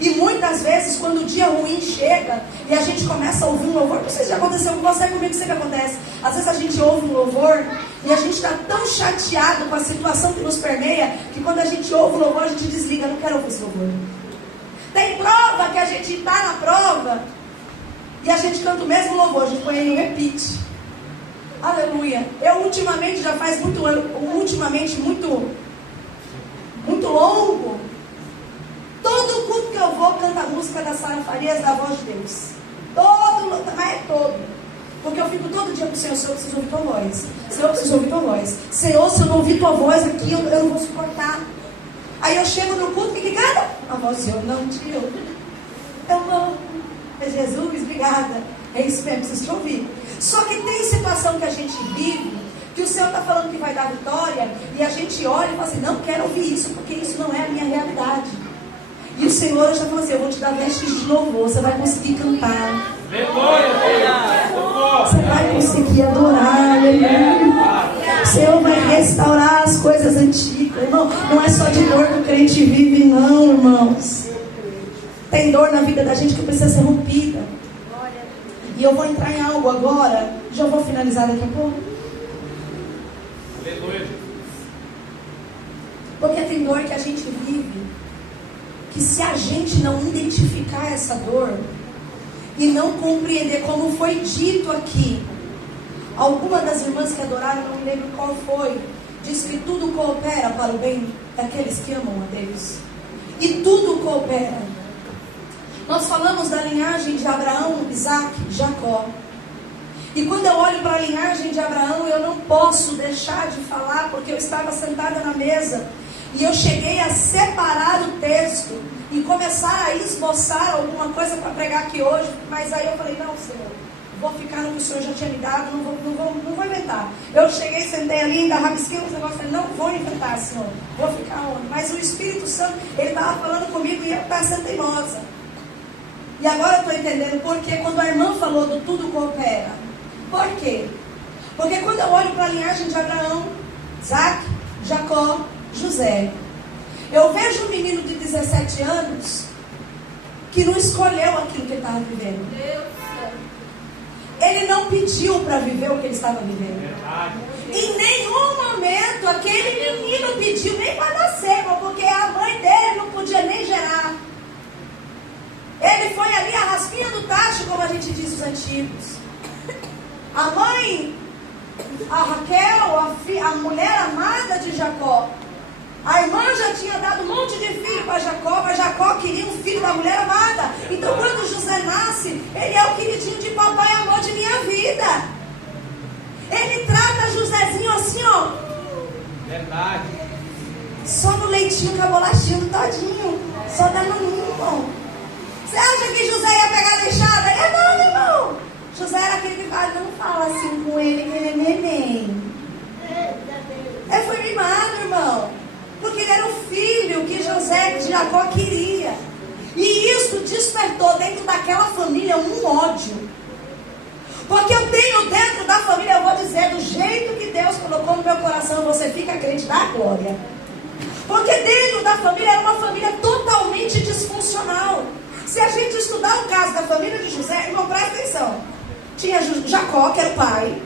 E muitas vezes quando o dia ruim chega e a gente começa a ouvir um louvor, não sei se já aconteceu com você, comigo sempre acontece. Às vezes a gente ouve um louvor e a gente está tão chateado com a situação que nos permeia, que quando a gente ouve o louvor a gente desliga, não quero ouvir esse louvor. Tem prova que a gente está na prova e a gente canta o mesmo louvor, a gente põe ele em repeat. Aleluia. Eu ultimamente, já faz muito longo, todo culto que eu vou canta a música da Sara Farias, da Voz de Deus. Mas é todo. Porque eu fico todo dia com o Senhor: Senhor, eu preciso ouvir tua voz. Senhor, eu preciso ouvir tua voz. Senhor, se eu não ouvir tua voz aqui, eu não vou suportar. Aí eu chego no culto, que canta? A voz do Senhor não te ouve. Eu amo. Jesus, obrigada. É isso mesmo, preciso te ouvir. Só que tem situação que a gente vive, que o Senhor está falando que vai dar vitória, e a gente olha e fala assim: não quero ouvir isso, porque isso não é a minha realidade. E o Senhor já falou assim: eu vou te dar vestes de louvor, você vai conseguir cantar, você vai conseguir adorar, o Senhor vai restaurar as coisas antigas. Irmão, não é só de dor que o crente vive, não, irmãos. Tem dor na vida da gente que precisa ser rompida. E eu vou entrar em algo agora, já vou finalizar daqui a pouco. Aleluia. Porque tem dor que a gente vive, que se a gente não identificar essa dor e não compreender, como foi dito aqui. Alguma das irmãs que adoraram, não me lembro qual foi, diz que tudo coopera para o bem daqueles que amam a Deus. E tudo coopera. Nós falamos da linhagem de Abraão, Isaac, Jacó. E quando eu olho para a linhagem de Abraão, eu não posso deixar de falar, porque eu estava sentada na mesa e eu cheguei a separar o texto e começar a esboçar alguma coisa para pregar aqui hoje. Mas aí eu falei, não, Senhor, vou ficar no que o Senhor já tinha me dado, não vou inventar. Eu cheguei, sentei ali, ainda rabisquei uns negócios, falei, não vou inventar, Senhor, vou ficar onde? Mas o Espírito Santo, ele estava falando comigo e eu estava sendo teimosa. E agora eu estou entendendo por que quando a irmã falou do tudo coopera. Por quê? Porque quando eu olho para a linhagem de Abraão, Isaac, Jacó, José, eu vejo um menino de 17 anos que não escolheu aquilo que ele estava vivendo. Ele não pediu para viver o que ele estava vivendo. Em nenhum momento aquele menino pediu nem para nascer, porque a mãe dele não podia nem gerar. Ele foi ali a raspinha do tacho, como a gente diz os antigos. A mãe, a Raquel, a mulher amada de Jacó, a irmã já tinha dado um monte de filho para Jacó, mas Jacó queria um filho da mulher amada. Então quando José nasce, ele é o queridinho de papai, amor de minha vida. Ele trata Josézinho assim, ó. Verdade. Só no leitinho com a bolachinha do todinho. Só danoninho, irmão. Você acha que José ia pegar a deixada? Não, irmão. José era aquele que fala, não fala assim com ele, que ele é neném. Ele foi mimado, irmão. Porque ele era o filho que José de Jacó queria. E isso despertou dentro daquela família um ódio. Porque eu tenho dentro da família, eu vou dizer, do jeito que Deus colocou no meu coração, você fica crente da glória. Porque dentro da família era uma família totalmente disfuncional. Se a gente estudar o caso da família de José, irmão, presta atenção. Tinha Jacó, que era o pai.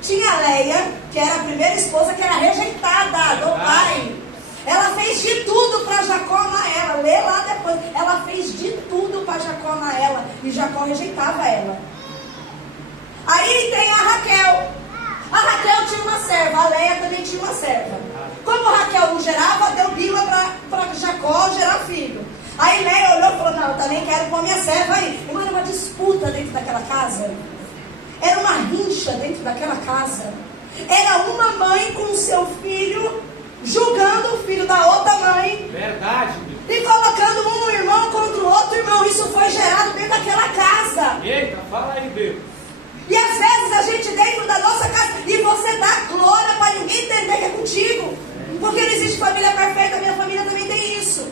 Tinha Leia, que era a primeira esposa, que era rejeitada do pai. Ela fez de tudo para Jacó amar ela. Lê lá depois. Ela fez de tudo para Jacó amar ela. E Jacó rejeitava ela. Aí tem a Raquel. A Raquel tinha uma serva. A Leia também tinha uma serva. Como a Raquel não gerava, deu bila para Jacó gerar filho. Aí Leia olhou e falou, não, eu também quero pôr minha serva aí. Irmã, era uma disputa dentro daquela casa. Era uma rincha dentro daquela casa. Era uma mãe com o seu filho, julgando o filho da outra mãe. Verdade. E colocando um irmão contra o outro irmão. Isso foi gerado dentro daquela casa. Eita, fala aí, Deus. E às vezes a gente dentro da nossa casa, e você dá glória para ninguém entender que é contigo. Porque não existe família perfeita, a minha família também tem isso.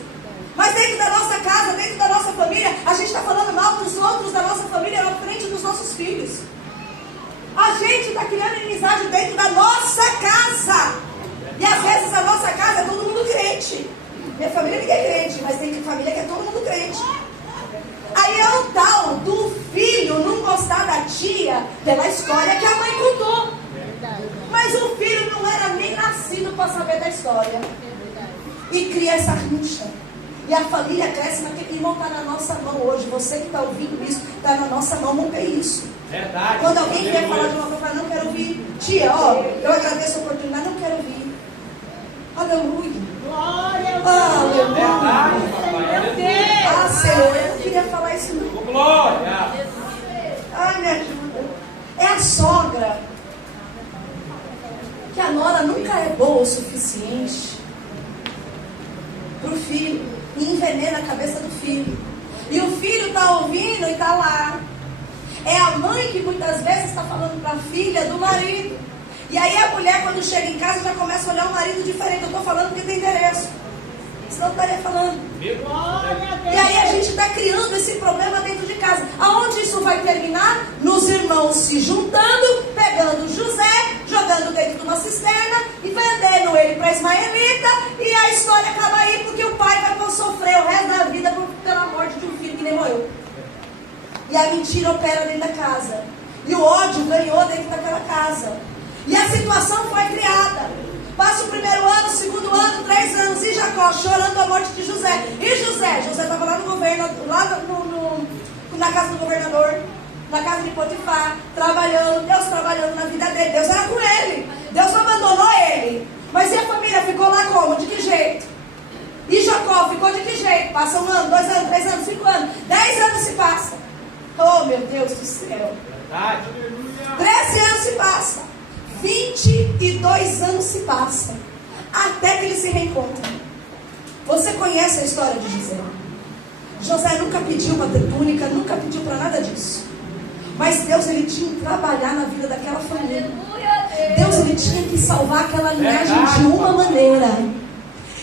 Mas dentro da nossa casa, dentro da nossa família, a gente está falando mal dos outros da nossa família na frente dos nossos filhos. A gente está criando inimizade dentro da nossa casa. E às vezes a nossa casa é todo mundo crente. Minha família ninguém é crente, mas tem família que é todo mundo crente. Aí é o tal do filho não gostar da tia pela história que a mãe contou. Mas o filho não era nem nascido para saber da história. E cria essa rincha. E a família cresce naquele irmão, está na nossa mão hoje. Você que está ouvindo isso, está na nossa mão romper isso. Verdade. Quando alguém vier falar de uma coisa, fala, não quero ouvir. Tia, ó, eu agradeço a oportunidade, não quero ouvir. Aleluia. Glória a Deus. Verdade, papai. Aleluia. Ah, Senhor, eu não queria falar isso não. Glória. Ai, me ajuda. É a sogra. Que a nora nunca é boa o suficiente para o filho. E envenena a cabeça do filho. E o filho está ouvindo e está lá. É a mãe que muitas vezes está falando para a filha do marido. E aí a mulher, quando chega em casa, já começa a olhar o marido diferente. Eu estou falando porque tem endereço. Senão eu estaria falando. E aí a gente está criando esse problema dentro de casa. Aonde isso vai terminar? Nos irmãos se juntando, pegando José, jogando dentro de uma cisterna e vendendo ele para a ismaelita. E a história acaba aí porque o pai vai sofrer o resto da vida pela morte de um filho que nem morreu. E a mentira opera dentro da casa. E o ódio ganhou dentro daquela casa. E a situação foi criada. Passa o primeiro ano, o segundo ano, 3 anos. E Jacó chorando a morte de José. E José estava lá no governo, lá na casa do governador, na casa de Potifar, trabalhando, Deus trabalhando na vida dele. Deus era com ele. Deus não abandonou ele. Mas e a família ficou lá como? De que jeito? E Jacó ficou de que jeito? Passa 1 ano, 2 anos, 3 anos, 5 anos, 10 anos se passa. Oh, meu Deus do céu. 13 anos se passa. 22 anos se passa. Até que eles se reencontram. Você conhece a história de José? José nunca pediu uma túnica, nunca pediu para nada disso. Mas Deus, ele tinha que trabalhar na vida daquela família. Deus, ele tinha que salvar aquela linhagem de uma maneira.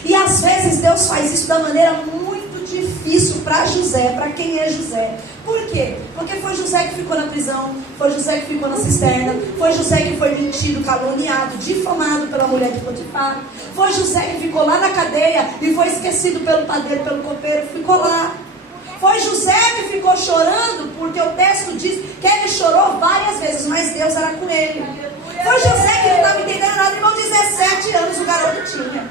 E às vezes Deus faz isso da maneira muito difícil para José, para quem é José. Por quê? Porque foi José que ficou na prisão, foi José que ficou na cisterna, foi José que foi mentido, caluniado, difamado pela mulher de Potifar, foi José que ficou lá na cadeia e foi esquecido pelo padeiro, pelo copeiro, ficou lá. Foi José que ficou chorando, porque o texto diz que ele chorou várias vezes, mas Deus era com ele. Foi José que não estava entendendo nada, irmão, 17 anos o garoto tinha.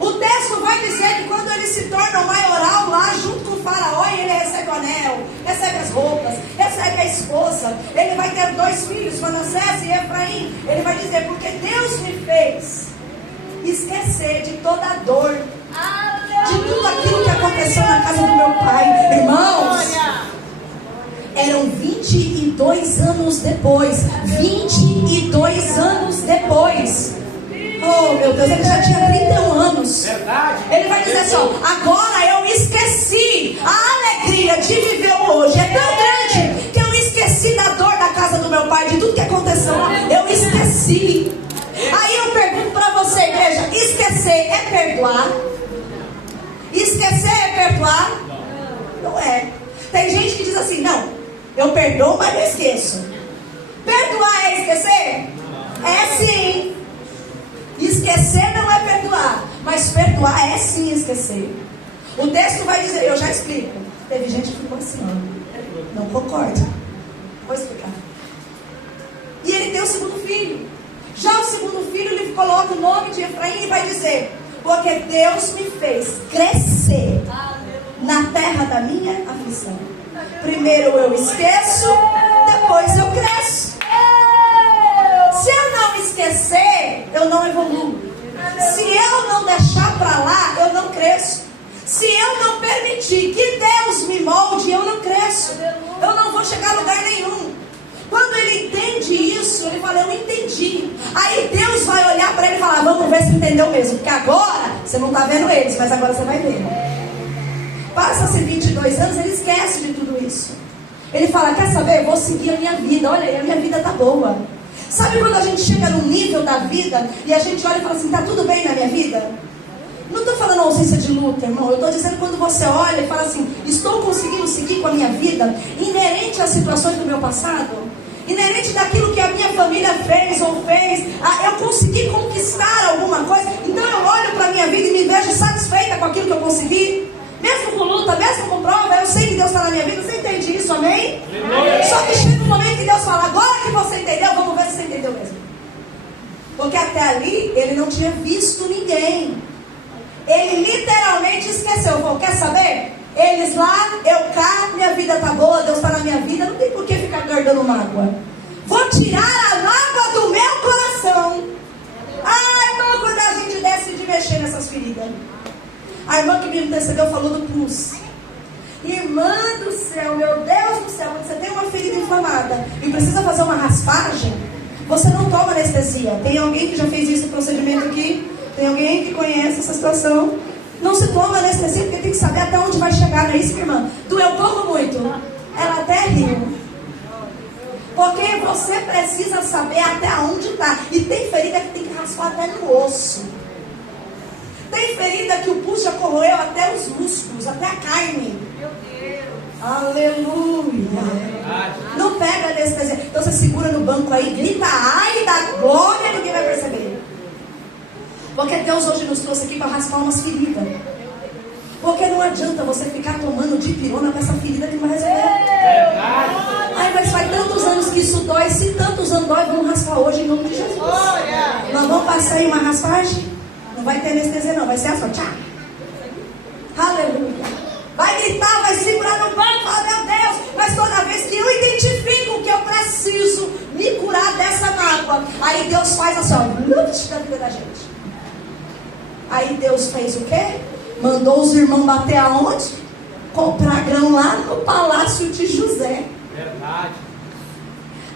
O texto vai dizer que quando ele se torna o maioral lá, junto com o faraó, ele recebe o anel, recebe as roupas, recebe a esposa. Ele vai ter 2 filhos, Manassés e Efraim. Ele vai dizer, porque Deus me fez esquecer de toda a dor, de tudo aquilo que aconteceu na casa do meu pai. Irmãos, eram 22 anos depois. 22 anos depois. Oh, meu Deus, ele já tinha 31 anos. Ele vai dizer assim, ó, agora eu esqueci a alegria de viver o hoje. É tão grande que eu esqueci da dor da casa do meu pai, de tudo que aconteceu lá. Eu esqueci. Aí eu pergunto para você, igreja, esquecer é perdoar? Esquecer é perdoar? Não é. Tem gente que diz assim, não, eu perdoo, mas não esqueço. Perdoar é esquecer? É sim. Esquecer não é perdoar, mas perdoar é sim esquecer. O texto vai dizer, eu já explico. Teve gente que ficou assim, ó, não concorda. Vou explicar. E ele tem o segundo filho. Já o segundo filho, ele coloca o nome de Efraim e vai dizer, porque Deus me fez crescer na terra da minha aflição. Primeiro eu esqueço, depois eu cresço. Se eu não esquecer, eu não evoluo. Se eu não deixar para lá, eu não cresço. Se eu não permitir que Deus me molde, eu não cresço. Eu não vou chegar a lugar nenhum. Quando ele entende isso, ele fala, eu entendi. Aí Deus vai olhar para ele e falar, vamos ver se entendeu mesmo. Porque agora, você não está vendo eles, mas agora você vai ver. Passa-se 22 anos, ele esquece de tudo isso. Ele fala, quer saber? Vou seguir a minha vida. Olha aí, a minha vida está boa. Sabe quando a gente chega num nível da vida e a gente olha e fala assim, está tudo bem na minha vida? Não estou falando ausência de luta, irmão. Eu estou dizendo quando você olha e fala assim, estou conseguindo seguir com a minha vida, inerente às situações do meu passado, inerente daquilo que a minha família fez ou fez, eu consegui conquistar alguma coisa, então eu olho para a minha vida e me vejo satisfeita com aquilo que eu consegui. Mesmo com luta, mesmo com prova, eu sei que Deus está na minha vida. Você entende isso, amém? Só que chega um momento que Deus fala, agora que você entendeu, vamos ver se você entendeu mesmo. Porque até ali, ele não tinha visto ninguém. Ele literalmente esqueceu. Falou, quer saber? Eles lá, eu cá, minha vida está boa, Deus está na minha vida, não tem por que ficar guardando mágoa. Vou tirar a mágoa do meu coração. Ai, irmão, quando a gente decide mexer nessas feridas. A irmã que me antecedeu falou do pus. Irmã do céu, meu Deus do céu, quando você tem uma ferida inflamada e precisa fazer uma raspagem, você não toma anestesia. Tem alguém que já fez esse procedimento aqui? Tem alguém que conhece essa situação? Não se toma anestesia porque tem que saber até onde vai chegar, não é isso, irmã? Doeu pouco muito? Ela até riu. Porque você precisa saber até onde está. E tem ferida que tem que raspar até no osso. Tem ferida que o pus já corroeu até os músculos, até a carne. Meu Deus. Aleluia. Não pega anestesia. Então você segura no banco aí, grita ai da glória, ninguém vai perceber. Porque Deus hoje nos trouxe aqui para raspar umas feridas. Porque não adianta você ficar tomando dipirona com essa ferida que não vai resolver. Ai, mas faz tantos anos que isso dói. Se tantos anos dói, vamos raspar hoje em nome de Jesus. Nós vamos passar aí uma raspagem. Não vai ter anestesia não, vai ser assim, tchau. Aleluia. vai gritar, vai segurar no banco, fala, meu Deus, mas toda vez que eu identifico que eu preciso me curar dessa mágoa, aí Deus faz assim, ó, da vida da gente. Aí Deus fez o quê? Mandou os irmãos bater aonde? Comprar grão lá no palácio de José. Verdade.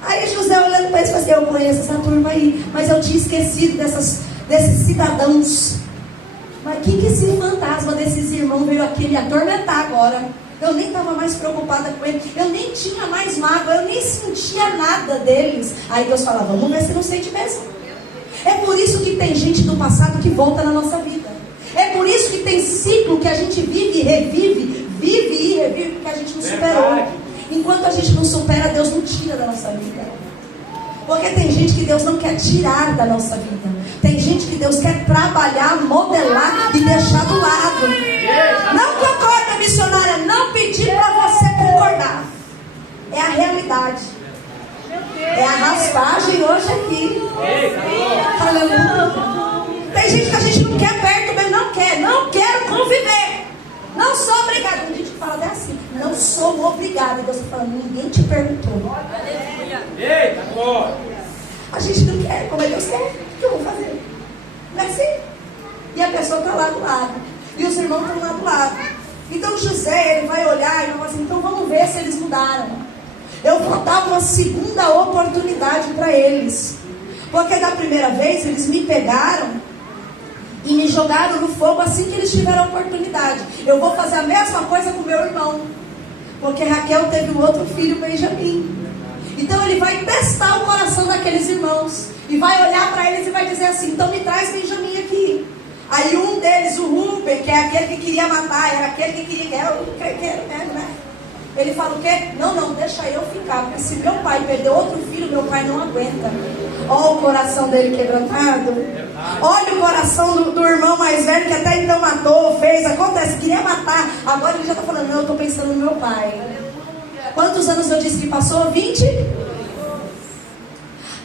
Aí José olhando para eles, falou assim, eu conheço essa turma aí, mas eu tinha esquecido desses cidadãos. Mas que esse fantasma desses irmãos veio aqui me atormentar agora? Eu nem estava mais preocupada com eles, eu nem tinha mais mágoa, eu nem sentia nada deles. Aí Deus fala, vamos ver se não sente mesmo. É por isso que tem gente do passado que volta na nossa vida. É por isso que tem ciclo que a gente vive e revive, vive e revive, porque a gente não superou. Enquanto a gente não supera, Deus não tira da nossa vida. Porque tem gente que Deus não quer tirar da nossa vida. Tem gente que Deus quer trabalhar, modelar e deixar do lado. Não concorda, missionária, não pedir para você concordar. É a realidade. É a raspagem hoje aqui. Aleluia. Tem gente que a gente não quer perto, mas não quero conviver. Não sou obrigada. Tem gente que fala até assim, não sou obrigada. E Deus está falando, ninguém te perguntou. Eita, glória. A gente não quer, como é que Deus quer? O que eu vou fazer? Não é assim? E a pessoa está lá do lado. E os irmãos estão lá do lado. Então José, ele vai olhar e vai falar assim, então vamos ver se eles mudaram. Eu vou dar uma segunda oportunidade para eles. Porque da primeira vez eles me pegaram e me jogaram no fogo assim que eles tiveram a oportunidade. Eu vou fazer a mesma coisa com meu irmão. Porque Raquel teve um outro filho, Benjamim. Então ele vai testar o coração daqueles irmãos. E vai olhar para eles e vai dizer assim, então me traz Benjamim aqui. Aí um deles, o Rúben, que é aquele que queria matar, era aquele que queria, né? Ele fala o quê? Não, deixa eu ficar. Porque se meu pai perder outro filho, meu pai não aguenta. Olha o coração dele quebrantado. Olha o coração do irmão mais velho, que até então matou, fez, acontece, queria matar. Agora ele já está falando, não, eu estou pensando no meu pai. Quantos anos eu disse que passou? 20?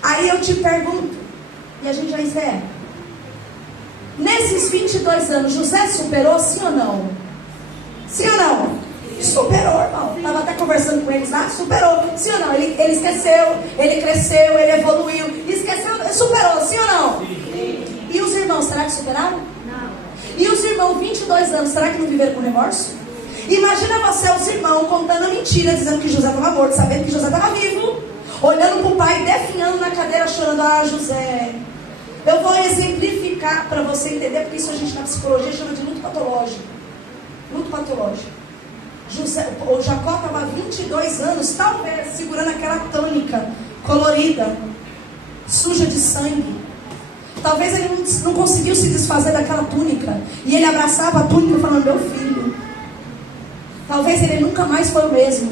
Aí eu te pergunto, e a gente já encerra. Nesses 22 anos, José superou, sim ou não? Sim ou não? Superou, irmão. Estava até conversando com eles lá, superou. Sim ou não? Ele esqueceu, ele cresceu, ele evoluiu. Esqueceu, superou, sim ou não? Sim. E os irmãos, será que superaram? Não. E os irmãos, 22 anos, será que não viveram com remorso? Imagina você, os irmãos, contando a mentira, dizendo que José estava morto, sabendo que José estava vivo, olhando para o pai, definhando na cadeira, chorando, ah, José. Eu vou exemplificar para você entender, porque isso a gente na psicologia chama de luto patológico. Luto patológico. O Jacó estava há 22 anos, talvez, segurando aquela tônica colorida, suja de sangue. Talvez ele não conseguiu se desfazer daquela túnica. E ele abraçava a túnica falando, meu filho. Talvez ele nunca mais foi o mesmo.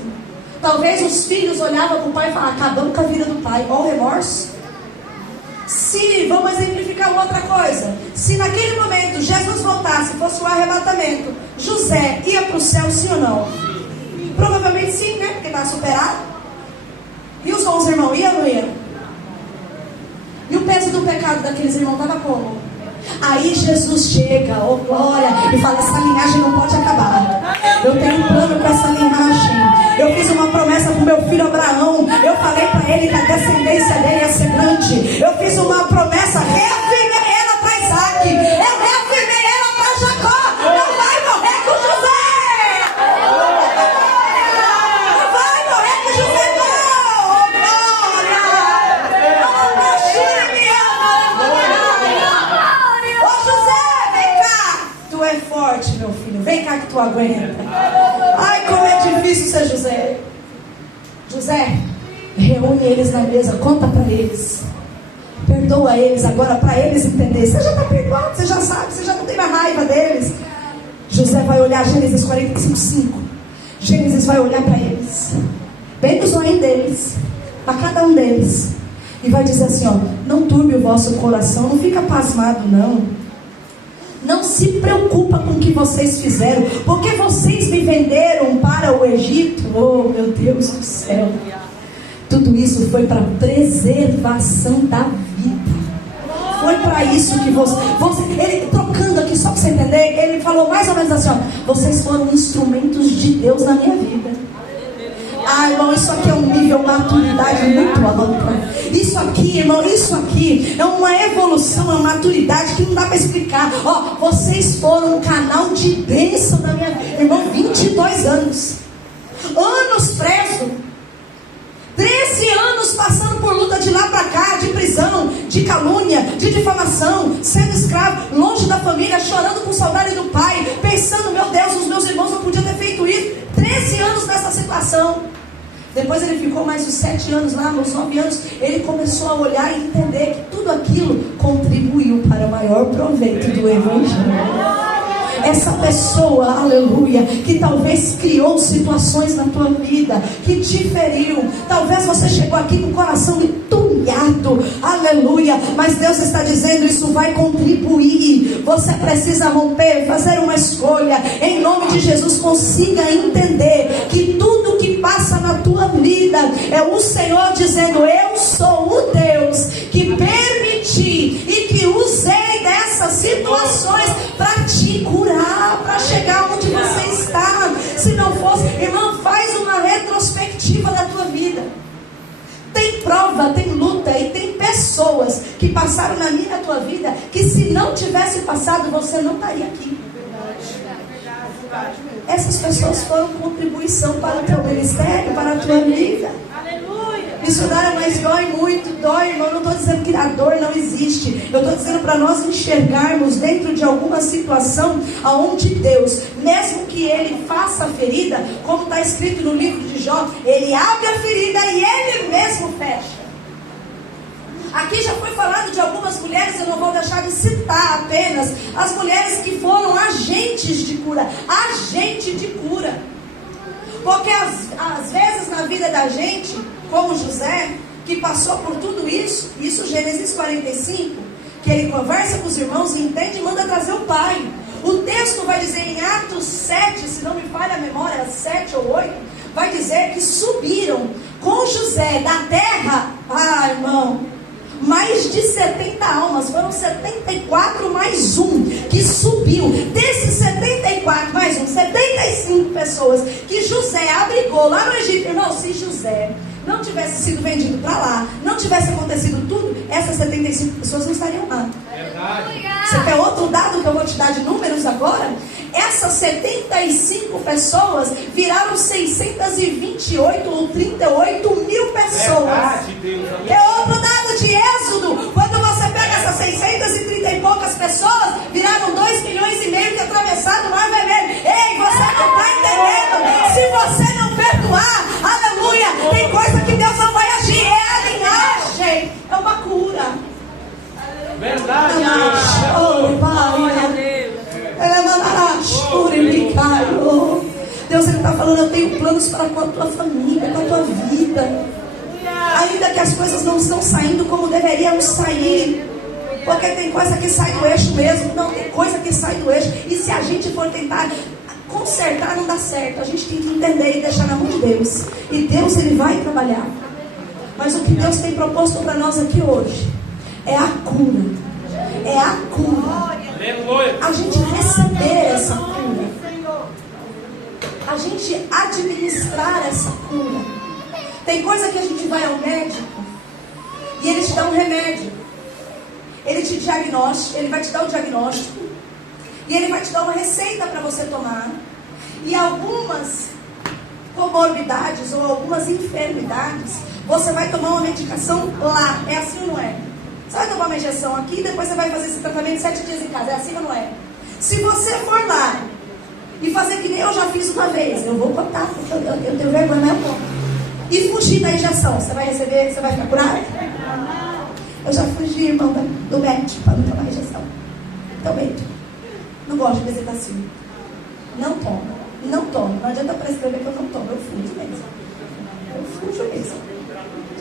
Talvez os filhos olhavam para o pai e falavam, acabamos com a vida do pai. Olha o remorso. Se, vamos exemplificar outra coisa. Se naquele momento Jesus voltasse, fosse o arrebatamento, José ia para o céu, sim ou não? Provavelmente sim, né? Porque está superado. E os 11 irmãos, ia ou não ia? E o peso do pecado daqueles irmãos estava como? Aí Jesus chega, oh glória, e fala, essa linhagem não pode acabar. Eu tenho um plano com essa linhagem. Eu fiz uma promessa para o meu filho Abraão. Eu falei para ele que a descendência dele ia ser grande. Eu fiz uma promessa, reafirmei ela para Isaac. Eu reafirmei ela para Jacó. Não vai morrer com José. Não vai morrer com José, não. Oh glória. Oh José, vem cá. Tu é forte, meu filho. Vem cá que tu aguenta. Ai, como é difícil ser José. José, reúne eles na mesa, conta para eles. Perdoa eles agora para eles entenderem. Você já está perdoado, você já sabe, você já não tem mais raiva deles. José vai olhar Gênesis 45:5. Gênesis vai olhar para eles, bem nos olhos deles, para cada um deles, e vai dizer assim, ó, não turbe o vosso coração, não fica pasmado não. Não se preocupa com o que vocês fizeram, porque vocês me venderam para o Egito. Oh meu Deus do céu. Tudo isso foi para preservação da vida. Foi para isso que você ele trocando aqui, só para você entender, ele falou falou mais ou menos assim, ó: vocês foram instrumentos de Deus na minha vida. Ah, irmão, isso aqui é um nível de maturidade muito alto. Isso aqui, irmão, isso aqui é uma evolução, uma maturidade que não dá para explicar. Ó, vocês foram um canal de bênção da minha vida. Irmão, 22 anos. Anos preso. 13 anos passando por luta de lá para cá, de prisão, de calúnia, de difamação, sendo escravo, longe da família, chorando com saudade do pai, pensando: meu Deus, os meus irmãos não podiam ter feito isso. 13 anos nessa situação. Depois ele ficou mais uns 7 anos lá, uns 9 anos. Ele começou a olhar e entender que tudo aquilo contribuiu para o maior proveito do Evangelho. Essa pessoa, aleluia, que talvez criou situações na tua vida, que te feriu. Talvez você chegou aqui com o coração entulhado, aleluia, mas Deus está dizendo: isso vai contribuir. Você precisa romper, fazer uma escolha. Em nome de Jesus, consiga entender que tudo que passa na tua vida é o Senhor dizendo: eu sou o Deus que permiti e que usei dessas situações para te curar, para chegar onde você está. Se não fosse, irmão, faz uma retrospectiva da tua vida. Tem prova, tem luta e tem pessoas que passaram na minha e na tua vida que, se não tivesse passado, você não estaria aqui. Essas pessoas foram contribuição para o teu ministério, para a tua vida. Missionária, mas dói muito, dói, irmão. Eu não estou dizendo que a dor não existe. Eu estou dizendo para nós enxergarmos dentro de alguma situação aonde Deus, mesmo que Ele faça a ferida, como está escrito no livro de Jó, Ele abre a ferida e Ele mesmo fecha. Aqui já foi falado de algumas mulheres, eu não vou deixar de citar apenas as mulheres que foram agentes de cura. Agente de cura. Porque às vezes na vida da gente, como José, que passou por tudo isso, Gênesis 45, que ele conversa com os irmãos e entende e manda trazer o pai. O texto vai dizer em Atos 7, se não me falha a memória, 7 ou 8, vai dizer que subiram com José da terra, irmão, mais de 70 almas, foram 74 mais um que subiu. Desses 74 mais um, 75 pessoas que José abrigou lá no Egito. Irmão, se José não tivesse sido vendido para lá, não tivesse acontecido tudo, essas 75 pessoas não estariam lá. Você quer outro dado que eu vou te dar de números agora? Essas 75 pessoas viraram 628 ou 38 mil pessoas. É outro dado de Êxodo. Quando você pega essas 630 e poucas pessoas, viraram 2,5 milhões que atravessaram o Mar Vermelho. Ei, você não está entendendo. Se você não perdoar, aleluia, tem coisa que Deus não vai agir. É a linhagem, é uma cura. Verdade. Oh, Pai. Deus, Ele está falando: eu tenho planos para com a tua família, com a tua vida. Ainda que as coisas não estão saindo como deveriam sair, porque tem coisa que sai do eixo mesmo. Não, tem coisa que sai do eixo. E se a gente for tentar consertar, não dá certo. A gente tem que entender e deixar na mão de Deus. E Deus, Ele vai trabalhar. Mas o que Deus tem proposto para nós aqui hoje é a cura. É a cura. A gente receber essa cura. A gente administrar essa cura. Tem coisa que a gente vai ao médico e ele te dá um remédio. Ele te diagnostica, ele vai te dar o diagnóstico e ele vai te dar uma receita para você tomar. E algumas comorbidades ou algumas enfermidades, você vai tomar uma medicação lá. É assim ou não é? Você vai tomar uma injeção aqui e depois você vai fazer esse tratamento 7 dias em casa. É assim ou não é? Se você for lá e fazer que nem eu já fiz uma vez, eu vou contar, porque eu tenho vergonha, mas eu conto, e fugir da injeção, você vai receber, você vai ficar curado? Eu já fugi, irmão, do médico para não tomar injeção. Então, médico, não gosto de bezetacil. Não tomo, não tomo. Não adianta prescrever que eu não tomo, eu fujo mesmo. Eu fujo mesmo.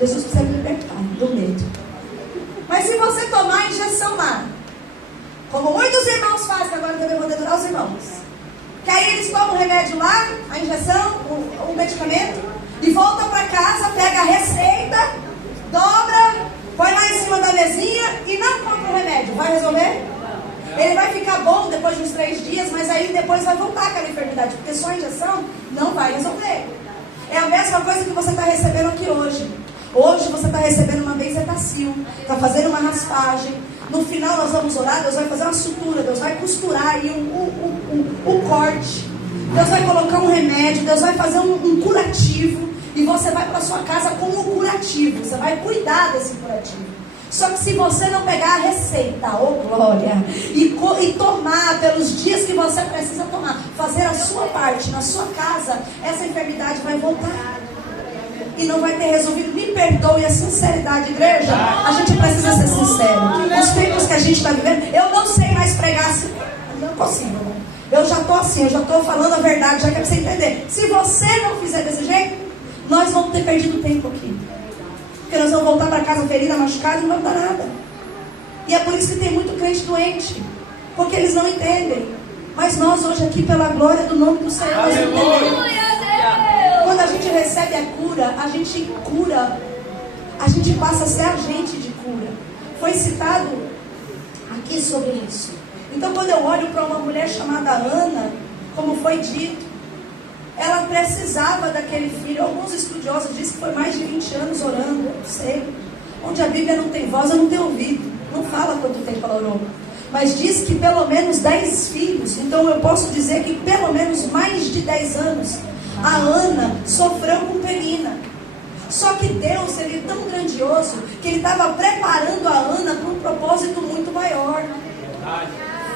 Jesus precisa me libertar do medo. Mas se você tomar a injeção lá, como muitos irmãos fazem, agora eu também vou dedurar os irmãos, que aí eles tomam o remédio lá, a injeção, o medicamento, e volta para casa, pega a receita, dobra, põe lá em cima da mesinha e não compra o remédio. Vai resolver? Ele vai ficar bom depois de uns 3 dias, mas aí depois vai voltar aquela enfermidade, porque só a injeção não vai resolver. É a mesma coisa que você está recebendo aqui hoje. Hoje você está recebendo uma benzetacil, está fazendo uma raspagem. No final nós vamos orar, Deus vai fazer uma sutura, Deus vai costurar aí o corte. Deus vai colocar um remédio, Deus vai fazer um curativo. E você vai para sua casa com o curativo, você vai cuidar desse curativo. Só que se você não pegar a receita, glória, e tomar pelos dias que você precisa tomar, fazer a sua parte na sua casa, essa enfermidade vai voltar. E não vai ter resolvido. Me perdoe a sinceridade, igreja. A gente precisa ser sincero. Os tempos que a gente está vivendo, eu não sei mais pregar assim. Não é possível. Eu já estou assim, eu já estou falando a verdade, já quero você entender. Se você não fizer desse jeito, nós vamos ter perdido tempo aqui. Porque nós vamos voltar para casa ferida, machucada e não vai dar nada. E é por isso que tem muito crente doente. Porque eles não entendem. Mas nós hoje aqui, pela glória do nome do Senhor, nós entendemos. Quando a gente recebe a cura, a gente cura. A gente passa a ser agente de cura. Foi citado aqui sobre isso. Então quando eu olho para uma mulher chamada Ana, como foi dito, ela precisava daquele filho. Alguns estudiosos dizem que foi mais de 20 anos orando, eu não sei. Onde a Bíblia não tem voz, eu não tenho ouvido. Não fala quanto tempo ela orou. Mas diz que pelo menos 10 filhos. Então eu posso dizer que pelo menos mais de 10 anos a Ana sofreu com Penina. Só que Deus, ele é tão grandioso que ele estava preparando a Ana para um propósito muito maior.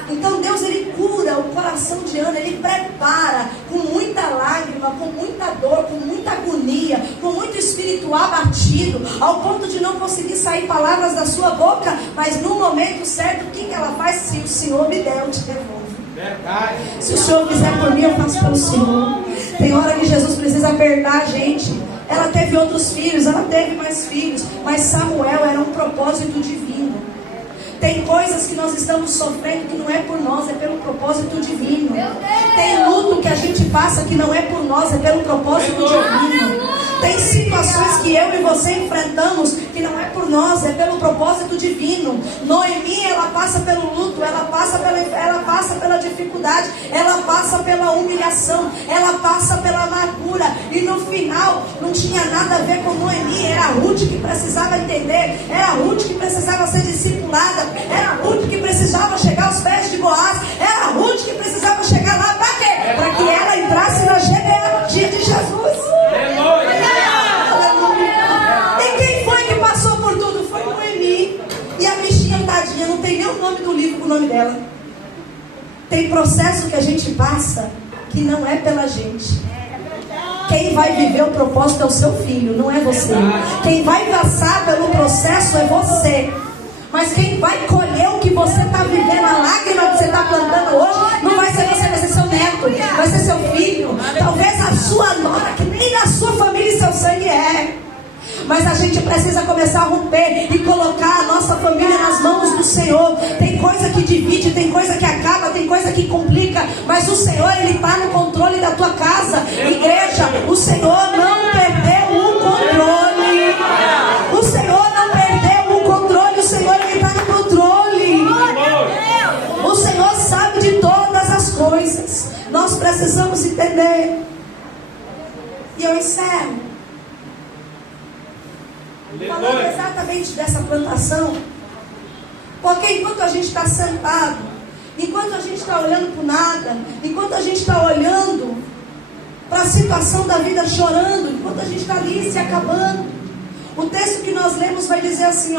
Então Deus, ele cura o coração de Ana, ele prepara com muita lágrima, com muita dor, com muita agonia, com muito espírito abatido, ao ponto de não conseguir sair palavras da sua boca. Mas no momento certo, o que ela faz? Se o Senhor me der, eu te devolvo. Verdade. Se o Senhor fizer por mim, eu faço pelo Senhor. Tem hora que Jesus precisa apertar a gente. Ela teve outros filhos, ela teve mais filhos, mas Samuel era um propósito divino. Tem coisas que nós estamos sofrendo que não é por nós, é pelo propósito divino. Tem luto que a gente passa que não é por nós, é pelo propósito divino. Tem situações que eu e você enfrentamos que não é por nós, é pelo propósito divino. Noemi, ela passa pelo luto, ela passa pela dificuldade, ela passa pela humilhação, ela passa pela amargura. E no final, não tinha nada a ver com Noemi. Era a Ruth que precisava entender, era a Ruth que precisava ser discipulada, era a Ruth que precisava chegar aos pés de Boaz, era a Ruth que precisava chegar lá para quê? Para que ela entrasse na genealogia de Jesus. E quem foi que passou por tudo? Foi Noemi. E a bichinha tadinha, não tem nem o nome do livro com o nome dela. Tem processo que a gente passa que não é pela gente. Quem vai viver o propósito é o seu filho, não é você. Quem vai passar pelo processo é você. Mas quem vai colher o que você está vivendo, a lágrima que você está plantando hoje, não vai ser você, vai ser seu neto, vai ser seu filho, talvez a sua nora, que nem na sua família e seu sangue é. Mas a gente precisa começar a romper e colocar a nossa família nas mãos do Senhor. Tem coisa que divide, tem coisa que acaba, tem coisa que complica, mas o Senhor, ele está no controle da tua casa. Igreja, o Senhor não perdeu o controle. O Senhor não perdeu o controle, o Senhor, ele está no controle. O Senhor sabe de todas as coisas. Nós precisamos entender. E eu encerro falando exatamente dessa plantação. Porque enquanto a gente está sentado, enquanto a gente está olhando para o nada, enquanto a gente está olhando para a situação da vida chorando, enquanto a gente está ali se acabando, o texto que nós lemos vai dizer assim,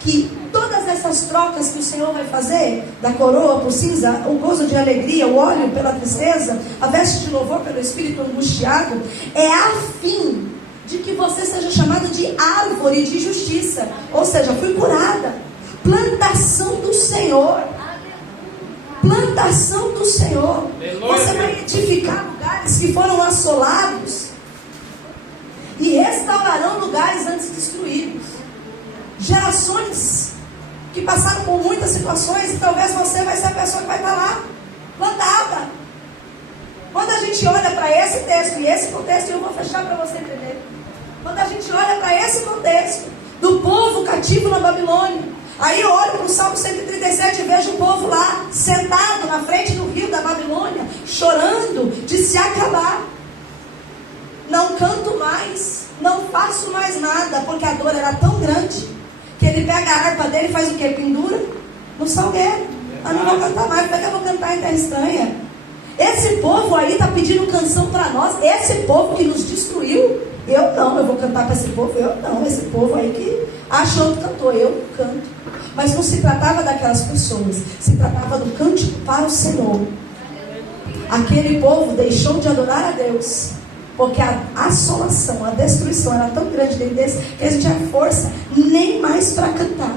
que todas essas trocas que o Senhor vai fazer, da coroa por cinza, o gozo de alegria, o óleo pela tristeza, a veste de louvor pelo espírito angustiado, é a fim de que você seja chamado de árvore de justiça. Ou seja, fui curada. Plantação do Senhor. Plantação do Senhor. Você vai edificar lugares que foram assolados e restaurarão lugares antes destruídos. Gerações que passaram por muitas situações, e talvez você vai ser a pessoa que vai estar lá, plantada. Quando a gente olha para esse texto, e esse contexto eu vou fechar para você entender. Quando a gente olha para esse contexto do povo cativo na Babilônia, Aí eu olho para o Salmo 137 e vejo o povo lá, sentado na frente do rio da Babilônia, chorando de se acabar. Não canto mais, não faço mais nada, porque a dor era tão grande, que ele pega a harpa dele e faz o quê? Pendura no salgueiro. Eu não vou cantar mais, como é que eu vou cantar em terra estranha? Esse povo aí está pedindo canção para nós, esse povo que nos destruiu. Eu vou cantar para esse povo, esse povo aí que achou que cantou, eu canto. Mas não se tratava daquelas pessoas, se tratava do cântico para o Senhor. Aquele povo deixou de adorar a Deus, porque a assolação, a destruição era tão grande dentro deles, que eles não tinham força nem mais para cantar.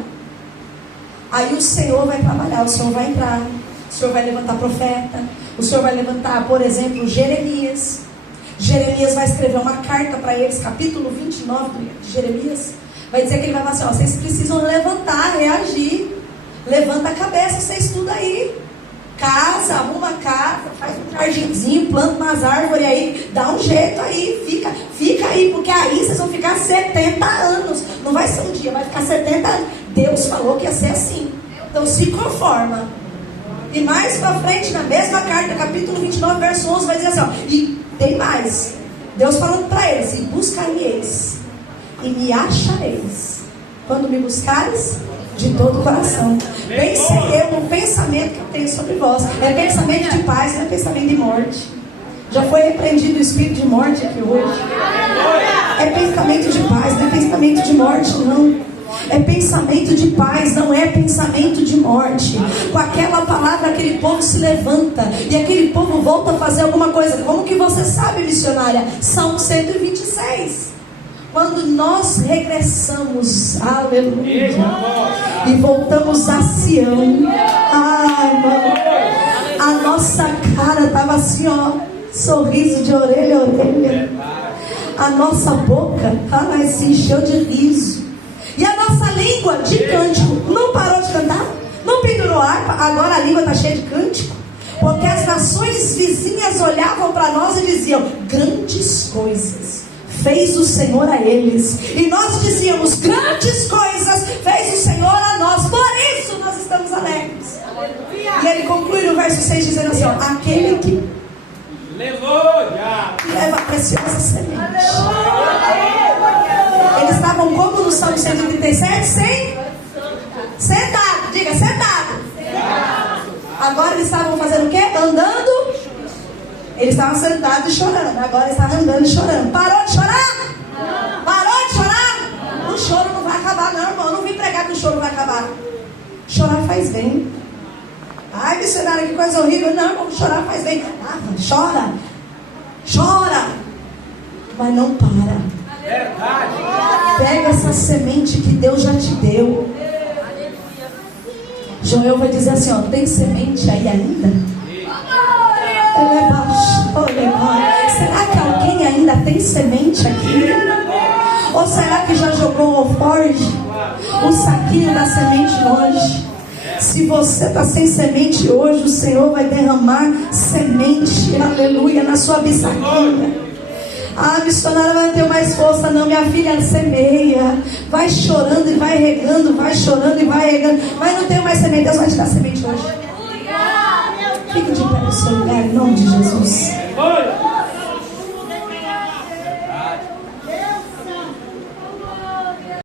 Aí o Senhor vai trabalhar, o Senhor vai entrar, o Senhor vai levantar profeta, o Senhor vai levantar, por exemplo, Jeremias. Jeremias vai escrever uma carta para eles, capítulo 29 de Jeremias. Vai dizer que ele vai falar assim, ó, vocês precisam levantar, reagir. Levanta a cabeça, você estuda aí. Casa, arruma a casa, faz um jardinzinho, planta umas árvores aí, dá um jeito aí, fica aí, porque aí vocês vão ficar 70 anos. Não vai ser um dia, vai ficar 70 anos. Deus falou que ia ser assim. Então se conforma. E mais pra frente, na mesma carta, capítulo 29, verso 11, vai dizer assim, ó, e tem mais. Deus falando para eles, e buscareis, e me achareis, quando me buscares de todo o coração. Pense eu no pensamento que eu tenho sobre vós. É pensamento de paz, não é pensamento de morte. Já foi repreendido o espírito de morte aqui hoje. É pensamento de paz, não é pensamento de morte, não. É pensamento de paz, não é pensamento de morte. Com aquela palavra aquele povo se levanta e aquele povo volta a fazer alguma coisa. Como que você sabe, missionária? Salmo 126. Quando nós regressamos, aleluia, e voltamos a Sião, ai, mano, a nossa cara estava assim, ó, sorriso de orelha a orelha. A nossa boca, ela se encheu de riso. E a nossa língua de cântico não parou de cantar, não pendurou harpa, agora a língua está cheia de cântico, porque as nações vizinhas olhavam para nós e diziam, grandes coisas fez o Senhor a eles, e nós dizíamos, grandes coisas fez o Senhor a nós, por isso nós estamos alegres. E ele conclui no verso 6 dizendo assim, ó, aquele que leva a preciosa semente. Eles estavam como no Salmo 137? Sentado, diga, sentado. Agora eles estavam fazendo o quê? Andando. Eles estavam sentados e chorando. Agora eles estavam andando e chorando. Parou de chorar? Não. Parou de chorar? Não. O choro não vai acabar não, irmão. Eu não vim pregar que o choro vai acabar. Chorar faz bem. Ai, missionária, que coisa horrível. Não, irmão, chorar faz bem. Ah, chora. Chora. Mas não para. Verdade. Pega essa semente que Deus já te deu. Joel vai dizer assim, ó, tem semente aí ainda? Será que alguém ainda tem semente aqui? Ou será que já jogou o forge, o saquinho da semente longe? Se você está sem semente hoje, o Senhor vai derramar semente, aleluia, na sua bisaquinha. Ah, missionária, vai ter mais força. Não, minha filha, semeia. Vai chorando e vai regando, vai chorando e vai regando. Mas não tenho mais semente, Deus vai te dar semente hoje. Fique de pé no seu lugar, em nome de Jesus.